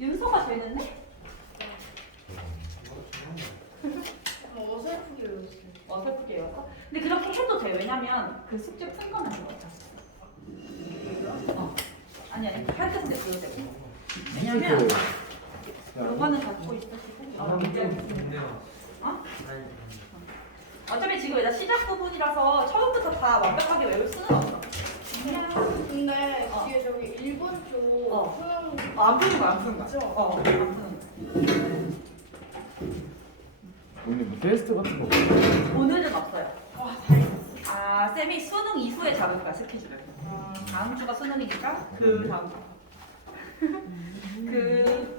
윤서가 되는데? 어설프게 외웠어요. 어설프게 외웠어? 근데 그렇게 해도 돼. 왜냐면 그 숙제 푼 거만 들어갔다. 아니 할 때는 내도 되고. 왜냐면 요거는 갖고 있으시고 어? 어차피 지금 일단 시작 부분이라서 처음부터 다 완벽하게 외울 수는 없어. 근데 어. 뒤에 저기 일본 쪽 어. 푸는 안 푸는 거야, 안 푸는 거야. 그죠? 안 푸는 거야. 오늘 뭐 테스트 같은 거 없어요? 오늘은 없어요. 와 다행이다. 아, 쌤이 수능 이후에 잡을 거야, 스케줄을. 다음 주가 수능이니까 그 다음 주. 그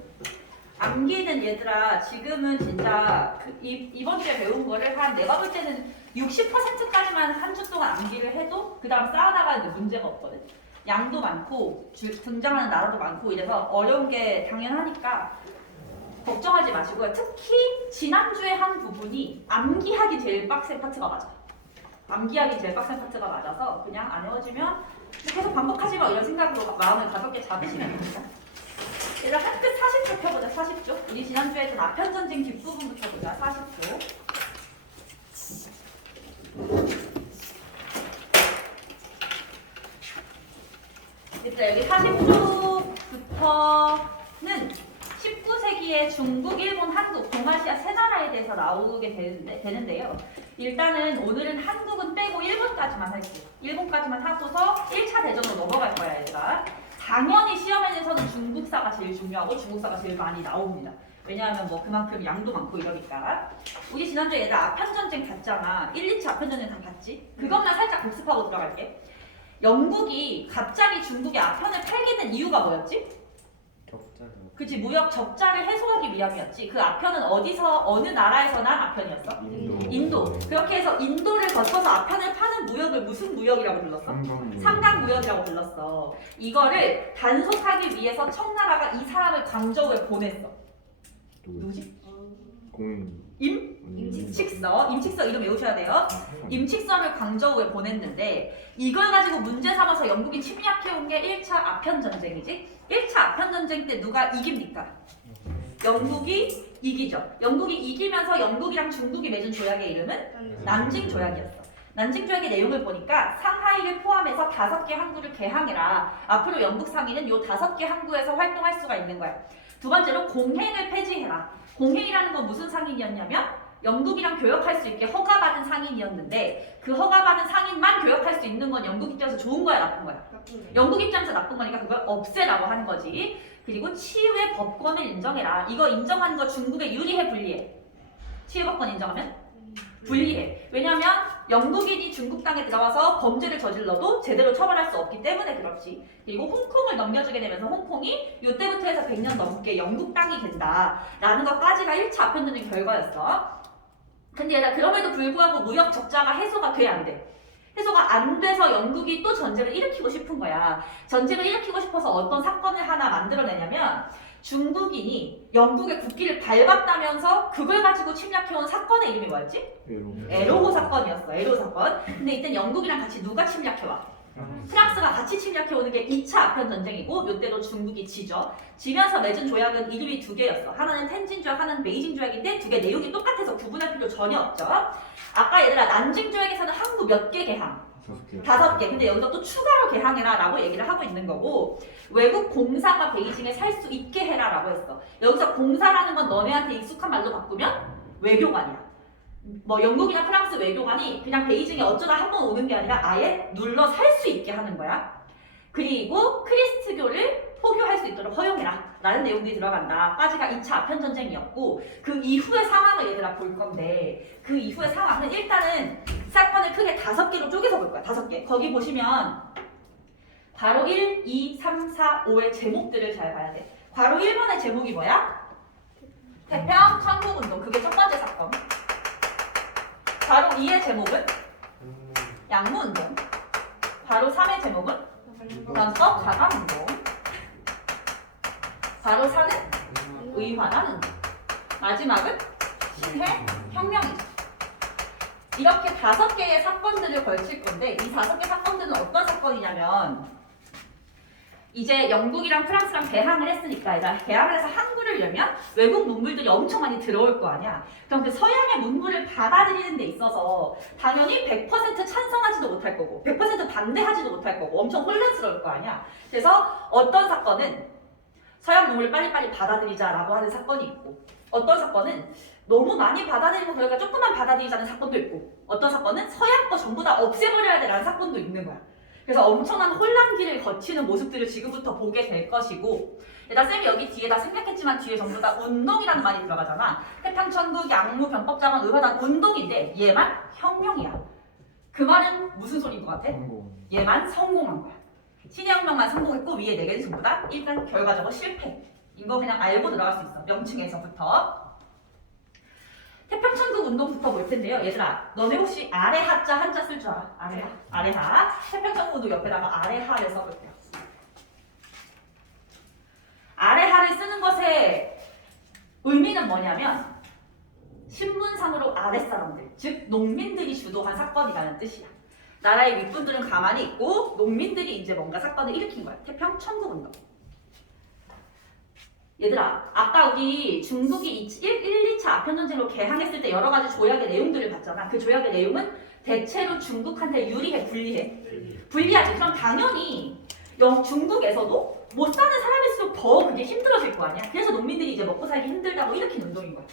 암기는 얘들아 지금은 진짜 이번 주에 배운 거를 한 내가 볼 때는 60%까지만 한 주 동안 암기를 해도 그 다음 쌓아나가는 데 문제가 없거든. 양도 많고 등장하는 나라도 많고 이래서 어려운 게 당연하니까 걱정하지 마시고요. 특히 지난주에 한 부분이 암기하기 제일 빡센 파트가 맞아. 암기하기 제일 빡센 파트가 맞아서 그냥 안 외워지면 계속 반복하지 마 이런 생각으로 마음을 가볍게 잡으시면 됩니다. 얘들아 한 끝 40조 펴보자. 40조. 우리 지난주에 했던 아편전쟁 뒷부분부터 보자. 40조. 얘들아 여기 40조부터는 19세기의 중국, 일본, 한국, 동아시아 세 나라에 대해서 나오게 되는데요. 일단은 오늘은 한국은 빼고 일본까지만 할게요. 일본까지만 하고서 1차 대전으로 넘어갈 거야 얘들아. 당연히 시험에서는 중국사가 제일 중요하고 중국사가 제일 많이 나옵니다. 왜냐하면 뭐 그만큼 양도 많고 이러니까. 우리 지난주에 얘들 아편전쟁 봤잖아. 1, 2차 아편전쟁 다 봤지? 그것만 살짝 복습하고 들어갈게. 영국이 갑자기 중국의 아편을 팔게 된 이유가 뭐였지? 적자로. 그치, 무역 적자를 해소하기 위함이었지. 그 아편은 어디서 어느 나라에서 난 아편이었어? 인도. 그렇게 해서 인도를 거쳐서 아편을 파는 무역을 무슨 무역이라고 불렀어? 삼강 무역이라고 불렀어. 이거를 단속하기 위해서 청나라가 이 사람을 광저우에 보냈어. 누구지? 공인. 임칙서 이름 외우셔야 돼요. 임칙서를 광저우에 보냈는데 이걸 가지고 문제 삼아서 영국이 침략해온 게 1차 아편전쟁이지. 1차 아편전쟁 때 누가 이깁니까? 영국이 이기죠. 영국이 이기면서 영국이랑 중국이 맺은 조약의 이름은 난징 조약이었어. 난징 조약의 내용을 보니까 상하이를 포함해서 5개 항구를 개항해라. 앞으로 영국 상인은 이 5개 항구에서 활동할 수가 있는 거야. 두 번째로 공행을 폐지해라. 공행이라는 건 무슨 상인이었냐면 영국이랑 교역할 수 있게 허가받은 상인이었는데 그 허가받은 상인만 교역할 수 있는 건 영국 입장에서 좋은 거야, 나쁜 거야? 영국 입장에서 나쁜 거니까 그걸 없애라고 하는 거지. 그리고 치유의 법권을 인정해라. 이거 인정하는 거 중국에 유리해, 불리해? 치유 법권 인정하면? 불리해. 왜냐면 영국인이 중국 땅에 들어와서 범죄를 저질러도 제대로 처벌할 수 없기 때문에 그렇지. 그리고 홍콩을 넘겨주게 되면서 홍콩이 이때부터 해서 100년 넘게 영국 땅이 된다라는 것까지가 1차 아편전쟁 결과였어. 근데 얘들아 그럼에도 불구하고 무역 적자가 해소가 돼, 안 돼? 해소가 안 돼서 영국이 또 전쟁을 일으키고 싶은 거야. 전쟁을 일으키고 싶어서 어떤 사건을 하나 만들어내냐면 중국인이 영국의 국기를 밟았다면서 그걸 가지고 침략해온 사건의 이름이 뭐였지? 에로호 사건이었어. 에로호 사건. 근데 이땐 영국이랑 같이 누가 침략해와? 프랑스가 같이 침략해오는 게 2차 아편전쟁이고 이때도 중국이 지죠. 지면서 맺은 조약은 이름이 2개였어. 하나는 텐진 조약, 하나는 베이징 조약인데 2개 내용이 똑같아서 구분할 필요 전혀 없죠. 아까 얘들아 난징 조약에서는 항구 몇 개 개항? 5개. 근데 여기서 또 추가로 개항해라 라고 얘기를 하고 있는 거고 외국 공사가 베이징에 살 수 있게 해라 라고 했어. 여기서 공사라는 건 너네한테 익숙한 말로 바꾸면 외교관이야. 뭐 영국이나 프랑스 외교관이 그냥 베이징에 어쩌다 한 번 오는 게 아니라 아예 눌러 살 수 있게 하는 거야. 그리고 크리스트교를 포교할 수 있도록 허용해라 라는 내용들이 들어간다. 까지가 2차 아편전쟁이었고 그 이후의 상황을 얘들아 볼 건데 그 이후의 상황은 일단은 사건을 크게 5개로 쪼개서 볼 거야. 5개. 거기 보시면 괄호 1, 2, 3, 4, 5의 제목들을 잘 봐야 돼. 괄호 1번의 제목이 뭐야? 태평 천국운동. 그게 첫 번째 사건. 괄호 2의 제목은 양무운동. 괄호 3의 제목은 연석 가감운동. 괄호 4는 의환환 운동. 마지막은 신해 혁명이죠. 이렇게 5개의 사건들을 걸칠 건데 이 5개 사건들은 어떤 사건이냐면 이제 영국이랑 프랑스랑 개항을 했으니까 이제 개항을 해서 항구를 열면 외국 문물들이 엄청 많이 들어올 거 아니야. 그럼 그 서양의 문물을 받아들이는 데 있어서 당연히 100% 찬성하지도 못할 거고 100% 반대하지도 못할 거고 엄청 혼란스러울 거 아니야. 그래서 어떤 사건은 서양 문물을 빨리빨리 받아들이자라고 하는 사건이 있고 어떤 사건은 너무 많이 받아들이고 그러니까 조금만 받아들이자는 사건도 있고 어떤 사건은 서양 거 전부 다 없애버려야 되라는 사건도 있는 거야. 그래서 엄청난 혼란기를 거치는 모습들을 지금부터 보게 될 것이고 일단 쌤이 여기 뒤에다 생략했지만 뒤에 전부 다 운동이라는 말이 들어가잖아. 태평천국, 양무, 병법자만, 의화단 운동인데 얘만 혁명이야. 그 말은 무슨 소리인 것 같아? 성공. 얘만 성공한 거야. 신혁명만 성공했고 위에 4개는 전부 다 일단 결과적으로 실패인 거 그냥 알고 들어갈 수 있어. 명칭에서부터. 태평천국 운동부터 볼 텐데요. 얘들아, 너네 혹시 아래 하자 한자 쓸 줄 알아? 아래하. 아래하. 태평천국 운동 옆에다가 아래하를 써볼게요. 아래하를 쓰는 것의 의미는 뭐냐면 신분상으로 아랫사람들, 즉 농민들이 주도한 사건이라는 뜻이야. 나라의 윗분들은 가만히 있고 농민들이 이제 뭔가 사건을 일으킨 거야. 태평천국 운동. 얘들아, 아까 우리 중국이 1, 2차 아편전쟁으로 개항했을 때 여러 가지 조약의 내용들을 봤잖아. 그 조약의 내용은 대체로 중국한테 유리해, 불리해? 불리하지. 그럼 당연히 중국에서도 못 사는 사람일수록 더 그게 힘들어질 거 아니야. 그래서 농민들이 이제 먹고 살기 힘들다고 일으킨 운동인 거야.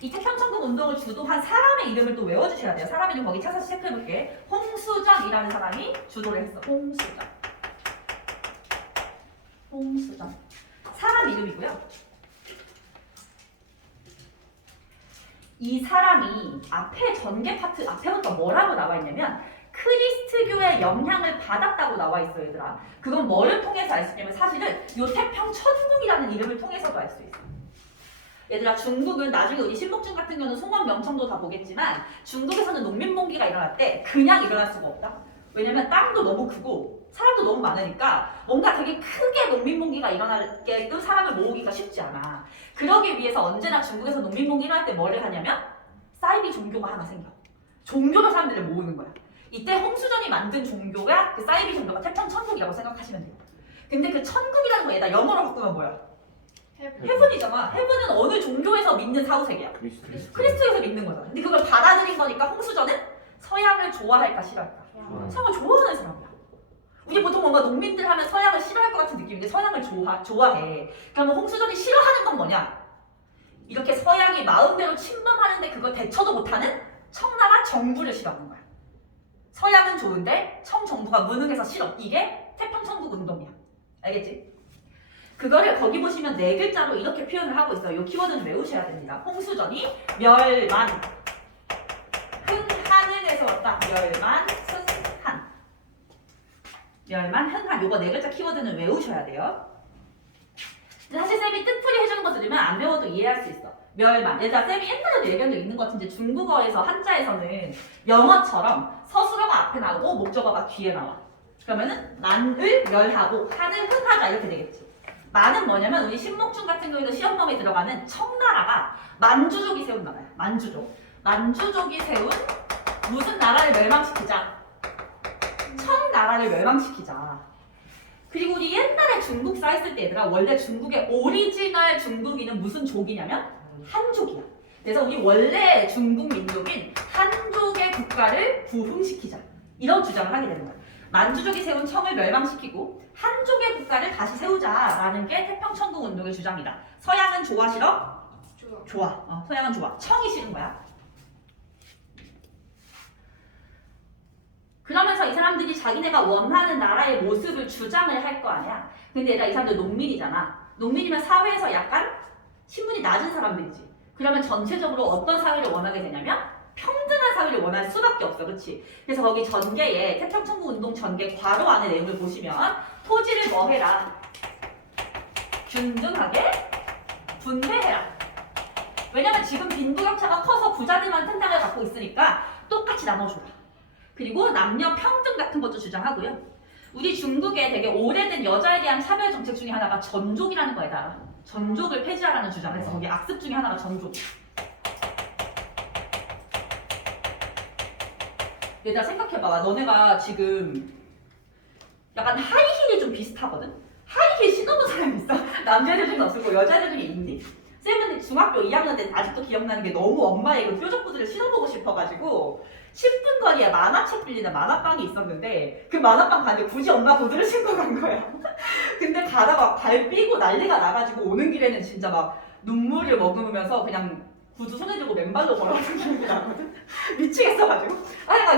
이 태평천국 운동을 주도한 사람의 이름을 또 외워주셔야 돼요. 사람 이름 거기 찾아서 체크해볼게. 홍수전이라는 사람이 주도를 했어. 홍수전. 사람 이름이고요. 이 사람이 앞에 전개 파트 앞에부터 뭐라고 나와 있냐면 크리스트교의 영향을 받았다고 나와 있어요, 얘들아. 그건 뭐를 통해서 알 수 있냐면 사실은 요 태평천국이라는 이름을 통해서도 알 수 있어. 얘들아, 중국은 나중에 우리 신목준 같은 경우는 송원 명청도 다 보겠지만 중국에서는 농민봉기가 일어날 때 그냥 일어날 수가 없다. 왜냐면 땅도 너무 크고 사람도 너무 많으니까 뭔가 되게 크게 농민봉기가 일어나게끔 사람을 모으기가 쉽지 않아. 그러기 위해서 언제나 중국에서 농민봉기 일어날 때 뭐를 하냐면 사이비 종교가 하나 생겨. 종교로 사람들을 모으는 거야. 이때 홍수전이 만든 종교가 그 사이비 종교가 태평천국이라고 생각하시면 돼요. 근데 그 천국이라는 거에다 영어로 바꾸면 뭐야? 헤븐이잖아. 헤븐은 어느 종교에서 믿는 사후세계야. 크리스트에서 믿는 거잖아. 근데 그걸 받아들인 거니까 홍수전은 서양을 좋아할까 싫어할까? 서양을 좋아하는 사람이야. 우리 보통 뭔가 농민들 하면 서양을 싫어할 것 같은 느낌인데 서양을 좋아해. 그러면 홍수전이 싫어하는 건 뭐냐? 이렇게 서양이 마음대로 침범하는데 그걸 대처도 못하는 청나라 정부를 싫어하는 거야. 서양은 좋은데 청정부가 무능해서 싫어. 이게 태평천국 운동이야. 알겠지? 그거를 거기 보시면 4글자로 이렇게 표현을 하고 있어요. 이 키워드는 외우셔야 됩니다. 홍수전이 멸만, 흥한에서 왔다. 멸만, 흥한. 멸만, 흥한. 요거 4글자 키워드는 외우셔야 돼요. 근데 사실 쌤이 뜻풀이 해주는 거 들으면 안 배워도 이해할 수 있어. 멸만. 얘들아, 쌤이 옛날에도 얘기한 적 있는 것 같은데 중국어에서 한자에서는 영어처럼 서술어가 앞에 나오고 목적어가 뒤에 나와. 그러면은 만을 멸하고 한을 흥하자 이렇게 되겠지. 만은 뭐냐면 우리 신목준 같은 경우에도 시험범위에 들어가는 청나라가 만주족이 세운 나라야. 만주족. 만주족이 세운 무슨 나라를 멸망시키자. 청나라를 멸망시키자. 그리고 우리 옛날에 중국사 했을 때 얘들아 원래 중국의 오리지널 중국인은 무슨 족이냐면 한족이야. 그래서 우리 원래 중국 민족인 한족의 국가를 부흥시키자. 이런 주장을 하게 되는 거야. 만주족이 세운 청을 멸망시키고 한족의 국가를 다시 세우자라는 게 태평천국 운동의 주장이다. 서양은 좋아 싫어? 좋아. 서양은 좋아. 청이 싫은 거야. 그러면서 이 사람들이 자기네가 원하는 나라의 모습을 주장을 할 거 아니야. 근데 얘들아 이 사람들 농민이잖아. 농민이면 사회에서 약간 신분이 낮은 사람들이지. 그러면 전체적으로 어떤 사회를 원하게 되냐면 평등한 사회를 원할 수밖에 없어. 그렇지? 그래서 거기 전개에 태평천국 운동 전개 괄호 안의 내용을 보시면 토지를 뭐 해라? 균등하게 분배해라. 왜냐면 지금 빈부격차가 커서 부자들만 큰 땅을 갖고 있으니까 똑같이 나눠줘라. 그리고 남녀 평등 같은 것도 주장하고요. 우리 중국에 되게 오래된 여자에 대한 차별 정책 중에 하나가 전족이라는 거에다 전족을 폐지하라는 주장을 해서 거기 악습 중에 하나가 전족. 얘들아 생각해봐. 너네가 지금 약간 하이힐이 좀 비슷하거든? 본 사람이 있어. 남자애들 중에 없을 거고 여자애들 중에 있니? 쌤은 중학교 2학년 때 아직도 기억나는 게 너무 엄마의 그 뾰족 구두를 신어보고 싶어가지고 10분 거리에 만화책 빌리는 만화방이 있었는데 그 만화방 가는데 굳이 엄마 구두를 신고 간 거야. 근데 가다가 발 삐고 난리가 나가지고 오는 길에는 진짜 막 눈물을 머금으면서 그냥 구두 손에 들고 맨발로 걸어가는 기억이 나거든. 미치겠어가지고.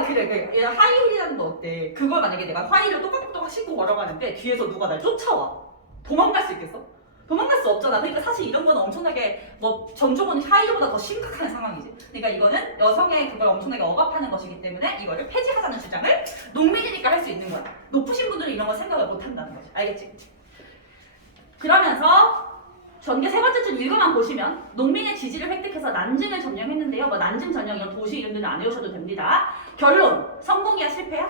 그래. 하이힐이라는 거 어때? 그걸 만약에 내가 하이힐을 똑같똑같 신고 걸어가는데 뒤에서 누가 날 쫓아와. 도망갈 수 있겠어? 도망갈 수 없잖아. 그러니까 사실 이런 거는 엄청나게 뭐 정조건 하이힐보다 더 심각한 상황이지. 그러니까 이거는 여성의 그걸 엄청나게 억압하는 것이기 때문에 이거를 폐지하자는 주장을 농민이니까 할 수 있는 거야. 높으신 분들은 이런 거 생각을 못 한다는 거지. 알겠지? 그러면서 전개 세 번째 줄 읽어만 보시면 농민의 지지를 획득해서 난징을 점령했는데요. 뭐 난징 전령 이런 도시 이름들은 안 외우셔도 됩니다. 결론 성공이야 실패야?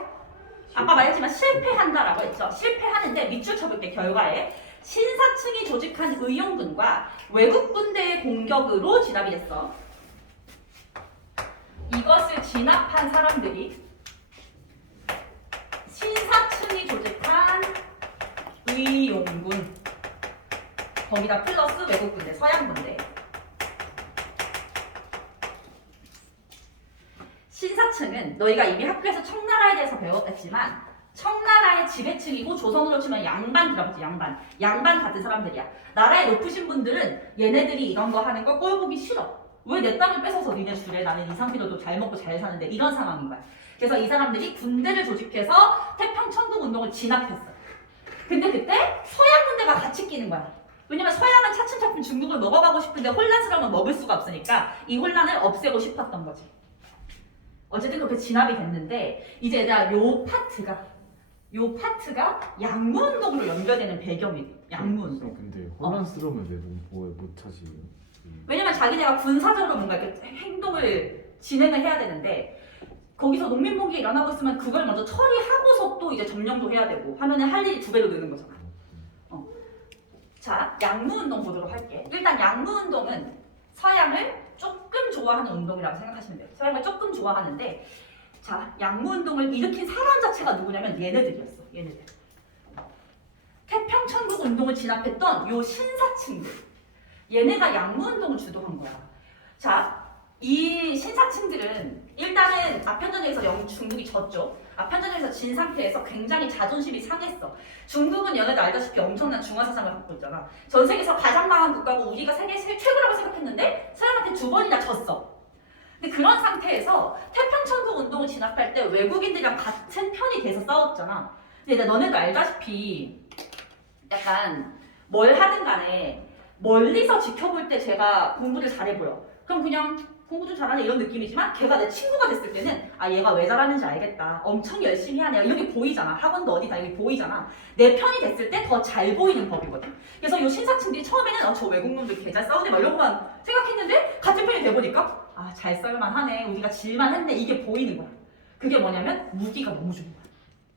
아까 말했지만 실패한다라고 했죠. 실패하는데 밑줄 쳐볼게. 결과에 신사층이 조직한 의용군과 외국 군대의 공격으로 진압이 됐어. 이것을 진압한 사람들이 신사층이 조직한 의용군 거기다 플러스 외국 군대, 서양 군대. 신사층은 너희가 이미 학교에서 청나라에 대해서 배웠겠지만 청나라의 지배층이고 조선으로 치면 양반 들어봤지. 양반 같은 사람들이야. 나라에 높으신 분들은 얘네들이 이런 거 하는 거 꼴보기 싫어. 왜 내 땅을 뺏어서 니네 주래? 나는 이 상태로도 잘 먹고 잘 사는데 이런 상황인 거야. 그래서 이 사람들이 군대를 조직해서 태평천국 운동을 진압했어. 근데 그때 서양 군대가 같이 끼는 거야. 왜냐면 서양은 차츰차츰 중국을 먹어가고 싶은데 혼란스러우면 먹을 수가 없으니까 이 혼란을 없애고 싶었던 거지. 어쨌든 그렇게 진압이 됐는데 이제 얘들아 요 파트가 양무운동으로 연결되는 배경이 양무운동. 근데 혼란스러우면 왜 못 차지? 왜냐면 자기네가 군사적으로 뭔가 이렇게 행동을 진행을 해야 되는데 거기서 농민봉기가 일어나고 있으면 그걸 먼저 처리하고서 또 이제 점령도 해야 되고 하면은 할 일이 2배로 느는 거잖아. 자, 양무운동 보도록 할게. 일단 양무운동은 서양을 조금 좋아하는 운동이라고 생각하시면 돼요. 서양을 조금 좋아하는데 자, 양무운동을 일으킨 사람 자체가 누구냐면 얘네들이었어. 얘네들. 태평천국 운동을 진압했던 요 신사층들. 얘네가 양무운동을 주도한 거야. 자, 이 신사층들은 일단은 아편전에서 중국이 졌죠. 아편전에서 진 상태에서 굉장히 자존심이 상했어. 중국은 얘네도 알다시피 엄청난 중화사상을 갖고 있잖아. 전 세계에서 가장 강한 국가고 우리가 세계 최고라고 생각했는데 서양한테 2번이나 졌어. 근데 그런 상태에서 태평천국 운동을 진압할 때 외국인들이랑 같은 편이 돼서 싸웠잖아. 근데 너네도 알다시피 약간 뭘 하든 간에 멀리서 지켜볼 때 제가 공부를 잘해 보여. 그럼 그냥 공부 좀 잘하네 이런 느낌이지만 걔가 내 친구가 됐을 때는 아 얘가 왜 잘하는지 알겠다. 엄청 열심히 하네. 이렇게 보이잖아. 학원도 어디다 이렇게 보이잖아. 내 편이 됐을 때 더 잘 보이는 법이거든. 그래서 이 신사층들이 처음에는 저 외국놈들 개 잘 싸우네 막 이러고만 생각했는데 같은 편이 돼보니까 아 잘 싸울만 하네. 우리가 질만 했네. 이게 보이는 거야. 그게 뭐냐면 무기가 너무 좋은 거야.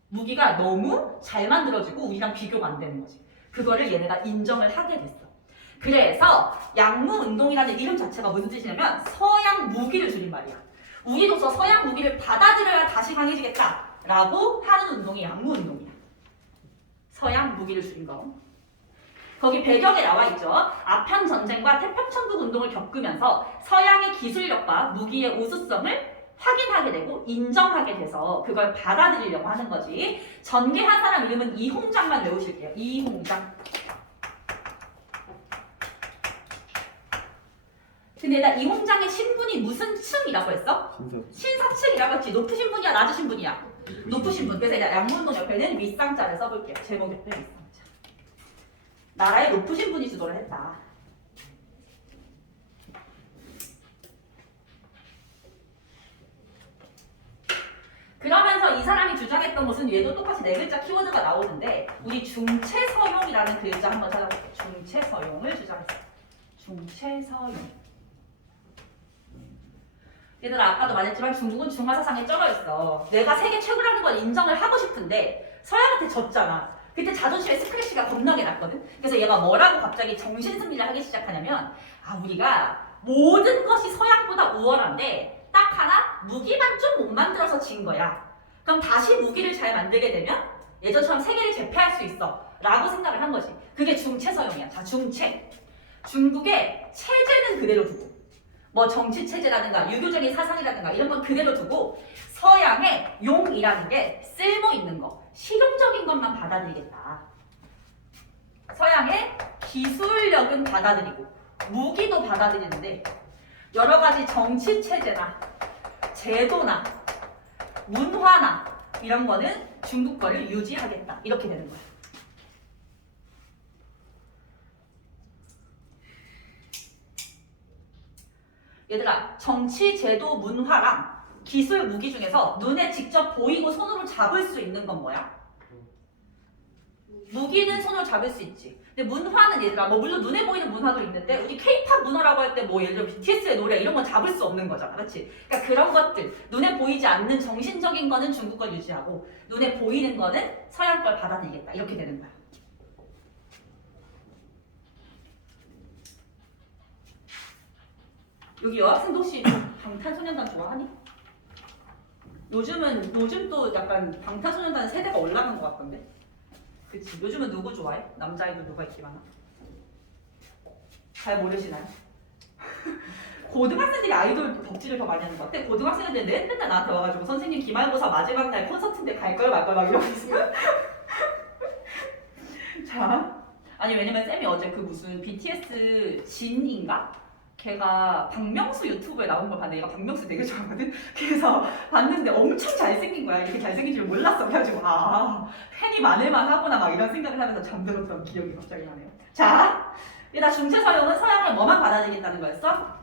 무기가 너무 잘 만들어지고 우리랑 비교가 안 되는 거지. 그거를 얘네가 인정을 하게 됐어. 그래서 양무운동이라는 이름 자체가 무슨 뜻이냐면 서양 무기를 줄인 말이야. 우리도서 서양 무기를 받아들여야 다시 강해지겠다라고 하는 운동이 양무운동이야. 서양 무기를 줄인 거. 거기 배경에 나와 있죠. 아편 전쟁과 태평천국 운동을 겪으면서 서양의 기술력과 무기의 우수성을 확인하게 되고 인정하게 돼서 그걸 받아들이려고 하는 거지. 전개한 사람 이름은 이홍장만 외우실게요. 이홍장. 근데 나 이홍장의 신분이 무슨 층이라고 했어? 신사층이라고 했지. 높으신 분이야, 낮으신 분이야? 높으신 분. 그래서 양무운동 옆에는 윗상자를 써볼게요. 제목 옆에 윗상자. 나라의 높으신 분이 주도를 했다. 그러면서 이 사람이 주장했던 것은 얘도 똑같이 4글자 키워드가 나오는데 우리 중체서용이라는 글자 한번 찾아볼게요. 중체서용을 주장했어요. 중체서용. 얘들아 아까도 말했지만 중국은 중화사상에 쩔어있어. 내가 세계 최고라는 걸 인정을 하고 싶은데 서양한테 졌잖아. 그때 자존심에 스크래치가 겁나게 났거든. 그래서 얘가 뭐라고 갑자기 정신승리를 하기 시작하냐면 아 우리가 모든 것이 서양보다 우월한데 딱 하나 무기만 좀 못 만들어서 진 거야. 그럼 다시 무기를 잘 만들게 되면 예전처럼 세계를 제패할 수 있어 라고 생각을 한 거지. 그게 중체 서용이야. 자, 중체. 중국의 체제는 그대로 두고 뭐 정치 체제라든가 유교적인 사상이라든가 이런 건 그대로 두고 서양의 용이라는 게 쓸모 있는 거, 실용적인 것만 받아들이겠다. 서양의 기술력은 받아들이고 무기도 받아들이는데 여러 가지 정치 체제나 제도나 문화나 이런 거는 중국 거를 유지하겠다. 이렇게 되는 거야. 얘들아, 정치, 제도, 문화랑 기술, 무기 중에서 눈에 직접 보이고 손으로 잡을 수 있는 건 뭐야? 무기는 손으로 잡을 수 있지. 근데 문화는 얘들아, 뭐 물론 눈에 보이는 문화도 있는데 우리 K-팝 문화라고 할 때 뭐 예를 들어 BTS의 노래 이런 건 잡을 수 없는 거잖아. 그렇지? 그러니까 그런 것들, 눈에 보이지 않는 정신적인 거는 중국 걸 유지하고 눈에 보이는 거는 서양 걸 받아들이겠다. 이렇게 되는 거야. 여기 여학생도 혹시 방탄소년단 좋아하니? 요즘 또 약간 방탄소년단 세대가 올라간 것 같던데? 그치? 요즘은 누구 좋아해? 남자 아이돌 누가 있기 많아? 잘 모르시나요? 고등학생들이 아이돌 덕질을 더 많이 하는 것 같아. 고등학생들 맨날 나한테 와가지고 선생님 기말고사 마지막 날 콘서트인데 갈 걸 말 걸 막 이러고 있어. 자, 아니 왜냐면 쌤이 어제 그 무슨 BTS 진인가? 걔가 박명수 유튜브에 나온 걸 봤는데 얘가 박명수 되게 좋아하거든? 그래서 봤는데 엄청 잘생긴 거야. 이렇게 잘생긴 줄 몰랐어. 그래가지고 팬이 많을만 하구나 막 이런 생각을 하면서 잠들었던 기억이 갑자기 나네요. 자, 일단 중체 서용은 서양을 뭐만 받아들이겠다는 거였어?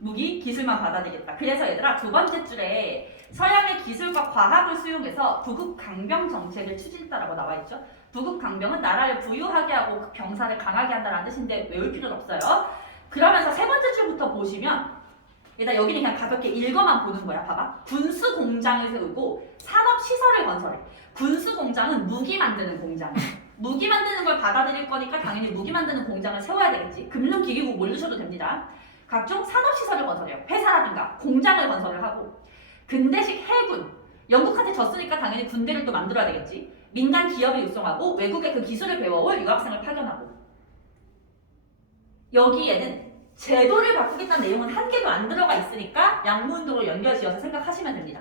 무기, 기술만 받아들이겠다. 그래서 얘들아 두 번째 줄에 서양의 기술과 과학을 수용해서 부국 강병 정책을 추진했다라고 나와 있죠. 부국 강병은 나라를 부유하게 하고 그 병사를 강하게 한다는 뜻인데 외울 필요는 없어요. 그러면서 세 번째 줄부터 보시면 일단 여기는 그냥 가볍게 읽어만 보는 거야. 봐봐. 군수 공장을 세우고 산업 시설을 건설해. 군수 공장은 무기 만드는 공장이야. 무기 만드는 걸 받아들일 거니까 당연히 무기 만드는 공장을 세워야 되겠지. 금융기기국 모르셔도 됩니다. 각종 산업 시설을 건설해요. 회사라든가 공장을 건설을 하고 근대식 해군. 영국한테 졌으니까 당연히 군대를 또 만들어야 되겠지. 민간 기업을 육성하고 외국에 그 기술을 배워올 유학생을 파견하고 여기에는 제도를 바꾸겠다는 내용은 한 개도 안 들어가 있으니까 양무운동을 연결지어서 생각하시면 됩니다.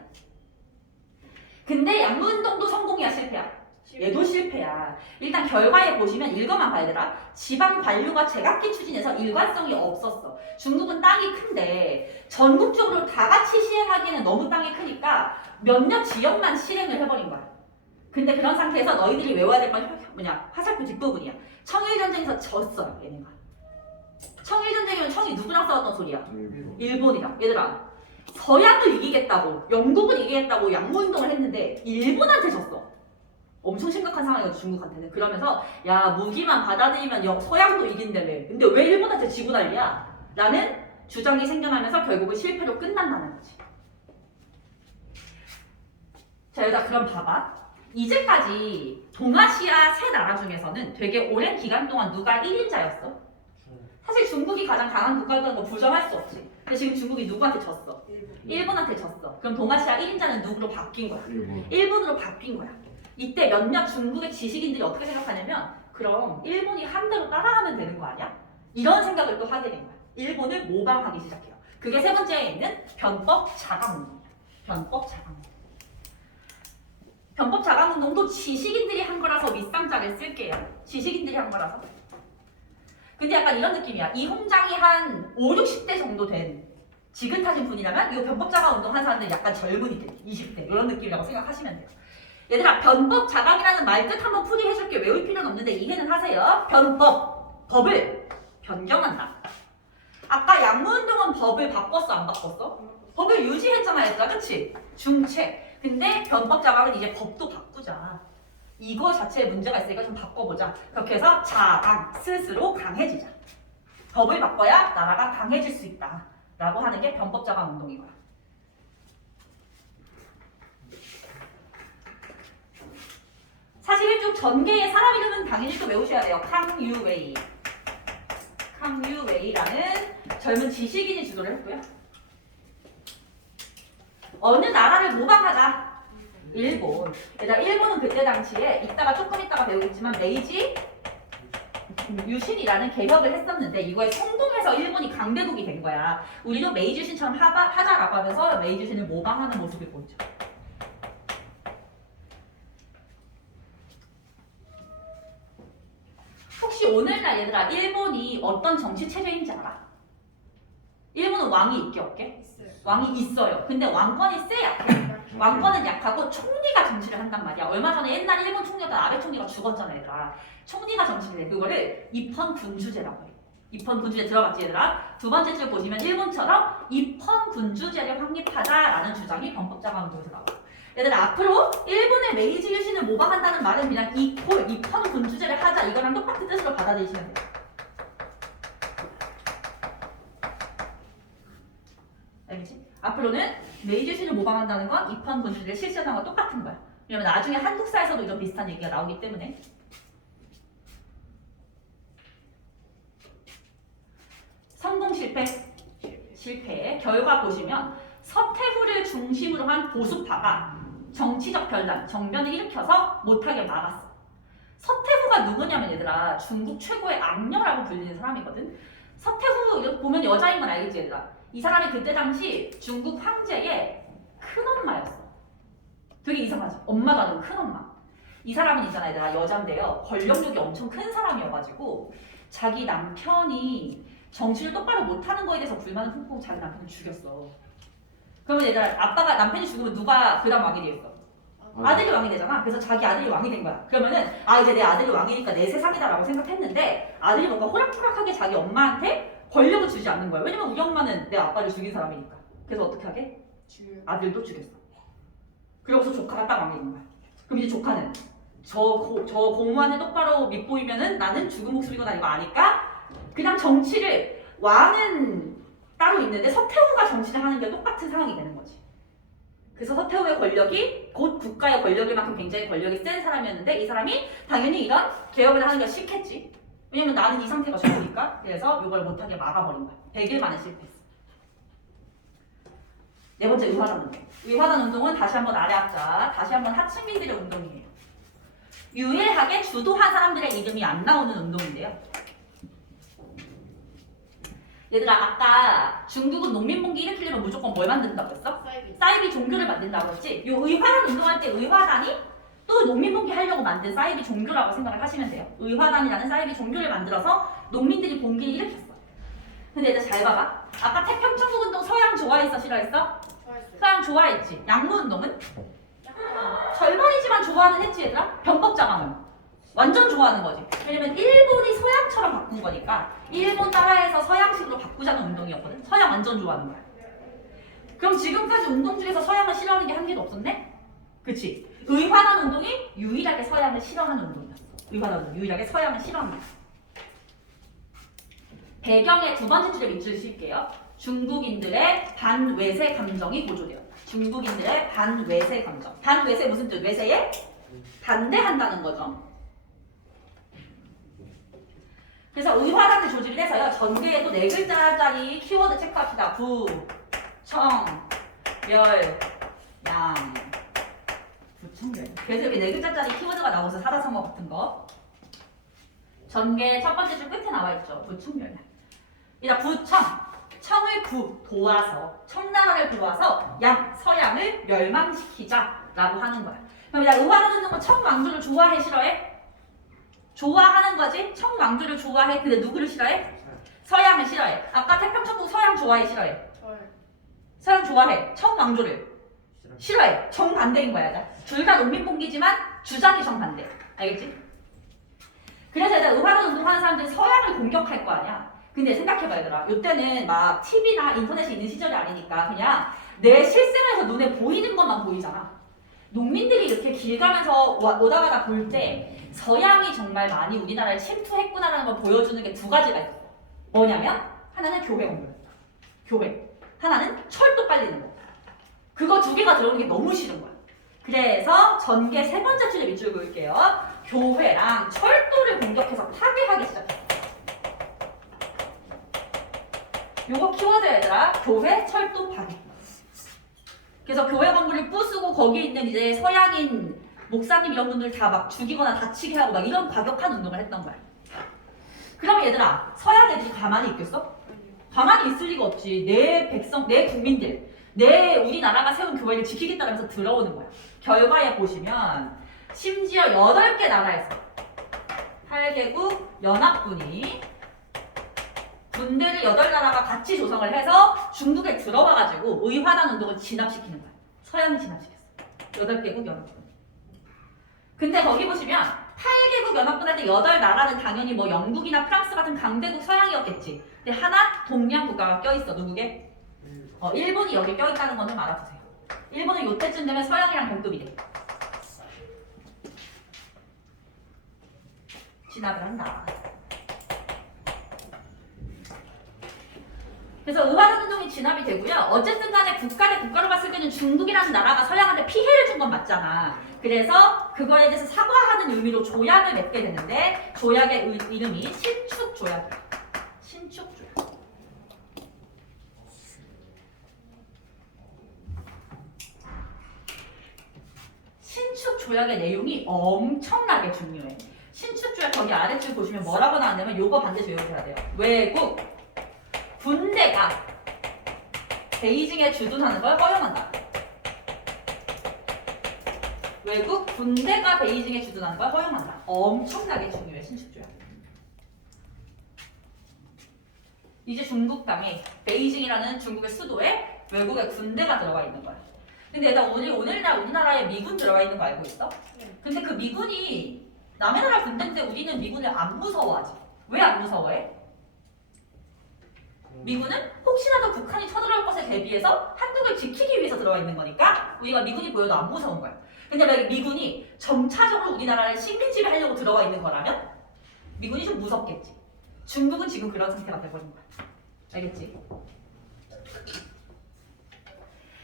근데 양무운동도 성공이야 실패야? 얘도 실패야. 일단 결과에 보시면 이것만 봐야 되라. 지방 관료가 제각기 추진해서 일관성이 없었어. 중국은 땅이 큰데 전국적으로 다 같이 시행하기에는 너무 땅이 크니까 몇몇 지역만 실행을 해버린 거야. 근데 그런 상태에서 너희들이 외워야 될 건 화살표 뒷부분이야. 청일전쟁에서 졌어요 얘네가. 청일전쟁이면 청이 누구랑 싸웠던 소리야? 일본이랑. 얘들아 서양을 이기겠다고 영국을 이기겠다고 양무운동을 했는데 일본한테 졌어. 엄청 심각한 상황이었지 중국한테는. 그러면서 야 무기만 받아들이면 서양도 이긴다며. 근데 왜 일본한테 지고 난리야? 라는 주장이 생겨나면서 결국은 실패로 끝난다는 거지. 자 여기다 그럼 봐봐. 이제까지 동아시아 세 나라 중에서는 되게 오랜 기간 동안 누가 1인자였어? 사실 중국이 가장 강한 국가였다는 거 부정할 수 없지. 근데 지금 중국이 누구한테 졌어? 일본한테 졌어. 그럼 동아시아 1인자는 누구로 바뀐 거야? 일본으로 바뀐 거야. 이때 몇몇 중국의 지식인들이 어떻게 생각하냐면 그럼 일본이 한 대로 따라하면 되는 거 아니야? 이런 생각을 또 하게 된 거야. 일본을 모방하기 시작해요. 그게 세 번째에 있는 변법 자강운동이야. 변법 자강운동. 변법 자강운동도 지식인들이 한 거라서 밑상자를 쓸게요. 지식인들이 한 거라서. 근데 약간 이런 느낌이야. 이 홍장이 한 5, 60대 정도 된 지긋하신 분이라면 이 변법 자강운동 한 사람들은 약간 젊은이들, 20대 이런 느낌이라고 생각하시면 돼요. 얘들아 변법 자강이라는 말뜻 한번 풀이해줄게. 외울 필요는 없는데 이해는 하세요. 변법, 법을 변경한다. 아까 양무운동은 법을 바꿨어 안 바꿨어? 법을 유지했잖아 얘들아. 그치? 중체. 근데 변법 자강은 이제 법도 바꾸자. 이거 자체에 문제가 있으니까 좀 바꿔보자. 그렇게 해서 자강, 스스로 강해지자. 법을 바꿔야 나라가 강해질 수 있다. 라고 하는 게 변법 자강 운동이고요. 사실 일종 전개의 사람 이름은 당연히 또 외우셔야 돼요. 캉유웨이. 캉유웨이라는 젊은 지식인이 주도를 했고요. 어느 나라를 모방하자. 일본. 얘들아 일본은 그때 당시에 이따가 조금 있다가 배우겠지만 메이지 유신이라는 개혁을 했었는데 이거에 성공해서 일본이 강대국이 된 거야. 우리도 메이지 유신처럼 하자라고 하면서 메이지 유신을 모방하는 모습을 보죠. 혹시 오늘날 얘들아 일본이 어떤 정치 체제인지 알아? 일본은 왕이 있게 없게? 있어요. 왕이 있어요. 근데 왕권이 세 약해. 왕권은 약하고 총리가 정치를 한단 말이야. 얼마 전에 옛날 일본 총리였던 아베 총리가 죽었잖아 얘들아. 총리가 정치를 해. 그거를 입헌 군주제라고 해. 입헌 군주제 들어봤지 얘들아? 두 번째 줄 보시면 일본처럼 입헌 군주제를 확립하자라는 주장이 헌법자가 운동에서 나와. 얘들아 앞으로 일본의 메이지 유신을 모방한다는 말은 그냥 입헌 군주제를 하자 이거랑 똑같은 뜻으로 받아들이시면 돼요. 알겠지? 앞으로는 메이지 유신을 모방한다는 건 입헌 군주제를 실시하는 것과 똑같은 거야. 왜냐면 나중에 한국사에서도 이런 비슷한 얘기가 나오기 때문에. 성공 실패? 실패. 결과 보시면 서태후를 중심으로 한 보수파가 정치적 변란, 정변을 일으켜서 못하게 막았어. 서태후가 누구냐면 얘들아 중국 최고의 악녀라고 불리는 사람이거든. 서태후 보면 여자인 건 알겠지 얘들아. 이 사람이 그때 당시 중국 황제의 큰엄마였어. 되게 이상하지? 엄마가 아니고 큰엄마. 이 사람은 있잖아 얘들아 여잔데요. 권력욕이 엄청 큰 사람이어가지고 자기 남편이 정치를 똑바로 못하는 거에 대해서 불만을 품고 자기 남편을 죽였어. 그러면 얘들아 아빠가 남편이 죽으면 누가 그 다음 왕이 되겠어? 아들이 왕이 되잖아. 그래서 자기 아들이 왕이 된 거야. 그러면은 이제 내 아들이 왕이니까 내 세상이다라고 생각했는데 아들이 뭔가 호락호락하게 자기 엄마한테 권력을 주지 않는 거야. 왜냐면 우리 엄마는 내 아빠를 죽인 사람이니까. 그래서 어떻게 하게? 아들도 죽였어. 그러고서 조카가 딱 왕이 된 거야. 그럼 이제 조카는 저 공무원을 똑바로 밑보이면은 나는 죽은 목숨이고 나 이거 아니까 그냥 정치를 왕은 따로 있는데 서태후가 정치를 하는 게 똑같은 상황이 되는 거지. 그래서 서태후의 권력이 곧 국가의 권력일 만큼 굉장히 권력이 센 사람이었는데 이 사람이 당연히 이런 개혁을 하는 게 싫겠지. 왜냐면 나는 이 상태가 좋으니까. 그래서 이걸 못하게 막아버린 거야. 100일 만에 실패했어. 네 번째 의화단 운동. 의화단 운동은 다시 한번 아래 합자, 다시 한번 하층민들의 운동이에요. 유일하게 주도한 사람들의 이름이 안 나오는 운동인데요. 얘들아 아까 중국은 농민봉기 일으키려면 무조건 뭘 만든다고 했어? 사이비 종교를 만든다고 했지? 요 의화단 운동할 때 의화단이 또 농민봉기 하려고 만든 사이비 종교라고 생각을 하시면 돼요. 의화단이라는 사이비 종교를 만들어서 농민들이 봉기를 일으켰어. 근데 얘들 잘 봐봐. 아까 태평천국 운동 서양 좋아했어 싫어했어? 서양 좋아했지. 양무 운동은? 절반이지만 좋아는 했지 얘들아? 병법자강은 완전 좋아하는 거지. 왜냐면 일본이 서양처럼 바꾼 거니까 일본 따라해서 서양식으로 바꾸자는 운동이었거든. 서양 완전 좋아하는 거야. 그럼 지금까지 운동 중에서 서양을 싫어하는 게 한 개도 없었네? 그치? 의화단 운동이 유일하게 서양을 싫어하는 운동이었어. 의화단 운동 유일하게 서양을 싫어하는 거야. 배경의 두 번째 줄에 밑줄 칠게요. 중국인들의 반외세 감정이 고조돼요. 중국인들의 반외세 감정. 반외세 무슨 뜻? 외세에 반대한다는 거죠. 그래서 의화단을 조직을 해서요. 전개에도 4글자짜리 키워드 체크합시다. 부, 청, 멸, 양. 부청멸. 그래서 이렇게 4글자짜리 키워드가 나오면서 사자성어 같은 거. 전개 첫 번째 줄 끝에 나와 있죠. 부청멸. 일단 부청. 청을 도와서 청나라를 도와서 서양을 멸망시키자라고 하는 거야. 그럼 일단 의화단 운동은 청왕조를 좋아해 싫어해? 좋아하는 거지? 청왕조를 좋아해. 근데 누구를 싫어해? 서양을 싫어해. 아까 태평천국 서양 좋아해 싫어해? 서양 좋아해. 청왕조를 싫어해. 정반대인 거야. 둘 다 농민봉기지만 주장이 정반대. 알겠지? 그래서 일단 의화단 운동하는 사람들은 서양을 공격할 거 아니야. 근데 생각해봐 얘들아. 이때는 막 TV나 인터넷이 있는 시절이 아니니까 그냥 내 실생활에서 눈에 보이는 것만 보이잖아. 농민들이 이렇게 길 가면서 오다 가다 볼 때 서양이 정말 많이 우리나라를 침투했구나라는 걸 보여주는 게 두 가지가 있어. 뭐냐면 하나는 교회 건물, 교회. 하나는 철도 깔리는 거. 그거 두 개가 들어오는 게 너무 싫은 거야. 그래서 전개 세 번째 줄에 밑줄 그을게요. 교회랑 철도를 공격해서 파괴하기 시작했어. 요거 키워드 얘들아. 교회, 철도, 파괴. 그래서 교회 건물을 부수고 거기 있는 이제 서양인 목사님 이런 분들 다 막 죽이거나 다치게 하고 막 이런 과격한 운동을 했던 거야. 그럼 얘들아, 서양 애들이 가만히 있겠어? 가만히 있을 리가 없지. 내 백성, 내 국민들, 내 우리나라가 세운 교회를 지키겠다면서 들어오는 거야. 결과에 보시면 심지어 8개 나라에서 8개국 연합군이 군대를 8나라가 같이 조성을 해서 중국에 들어와가지고 의화단 운동을 진압시키는 거야. 서양이 진압시켰어. 8개국 연합군. 근데 거기 보시면 8개국 연합군한테 8나라는 당연히 뭐 영국이나 프랑스 같은 강대국 서양이었겠지. 근데 하나 동양 국가가 껴있어. 누구게? 일본이 여기 껴있다는 거는 알아두세요. 일본은 요때쯤 되면 서양이랑 동급이 돼. 진압을 한다. 그래서 의화단 운동이 진압이 되고요. 어쨌든 간에 국가 대 국가로 봤을 때는 중국이라는 나라가 서양한테 피해를 준 건 맞잖아. 그래서 그거에 대해서 사과하는 의미로 조약을 맺게 되는데 조약의 이름이 신축조약이야. 신축조약. 신축조약의 내용이 엄청나게 중요해. 신축조약 거기 아래줄 보시면 뭐라고 나왔냐면 요거 반드시 외우셔야 돼요. 외국 군대가 베이징에 주둔하는 걸 허용한다. 외국 군대가 베이징에 주둔하는 걸 허용한다. 엄청나게 중요해, 신축조약. 이제 중국 땅에 베이징이라는 중국의 수도에 외국의 군대가 들어가 있는 거야. 근데 일단 오늘날 우리나라에 미군 들어가 있는 거 알고 있어? 근데 그 미군이 남의 나라 군대인데 우리는 미군을 안 무서워하지. 왜 안 무서워해? 미군은 혹시라도 북한이 쳐들어올 것에 대비해서 한국을 지키기 위해서 들어와 있는 거니까 우리가 미군이 보여도 안 무서운 거야. 근데 만약에 미군이 점차적으로 우리나라를 식민지배하려고 들어와 있는 거라면 미군이 좀 무섭겠지. 중국은 지금 그런 상태가 돼버린 거야. 알겠지?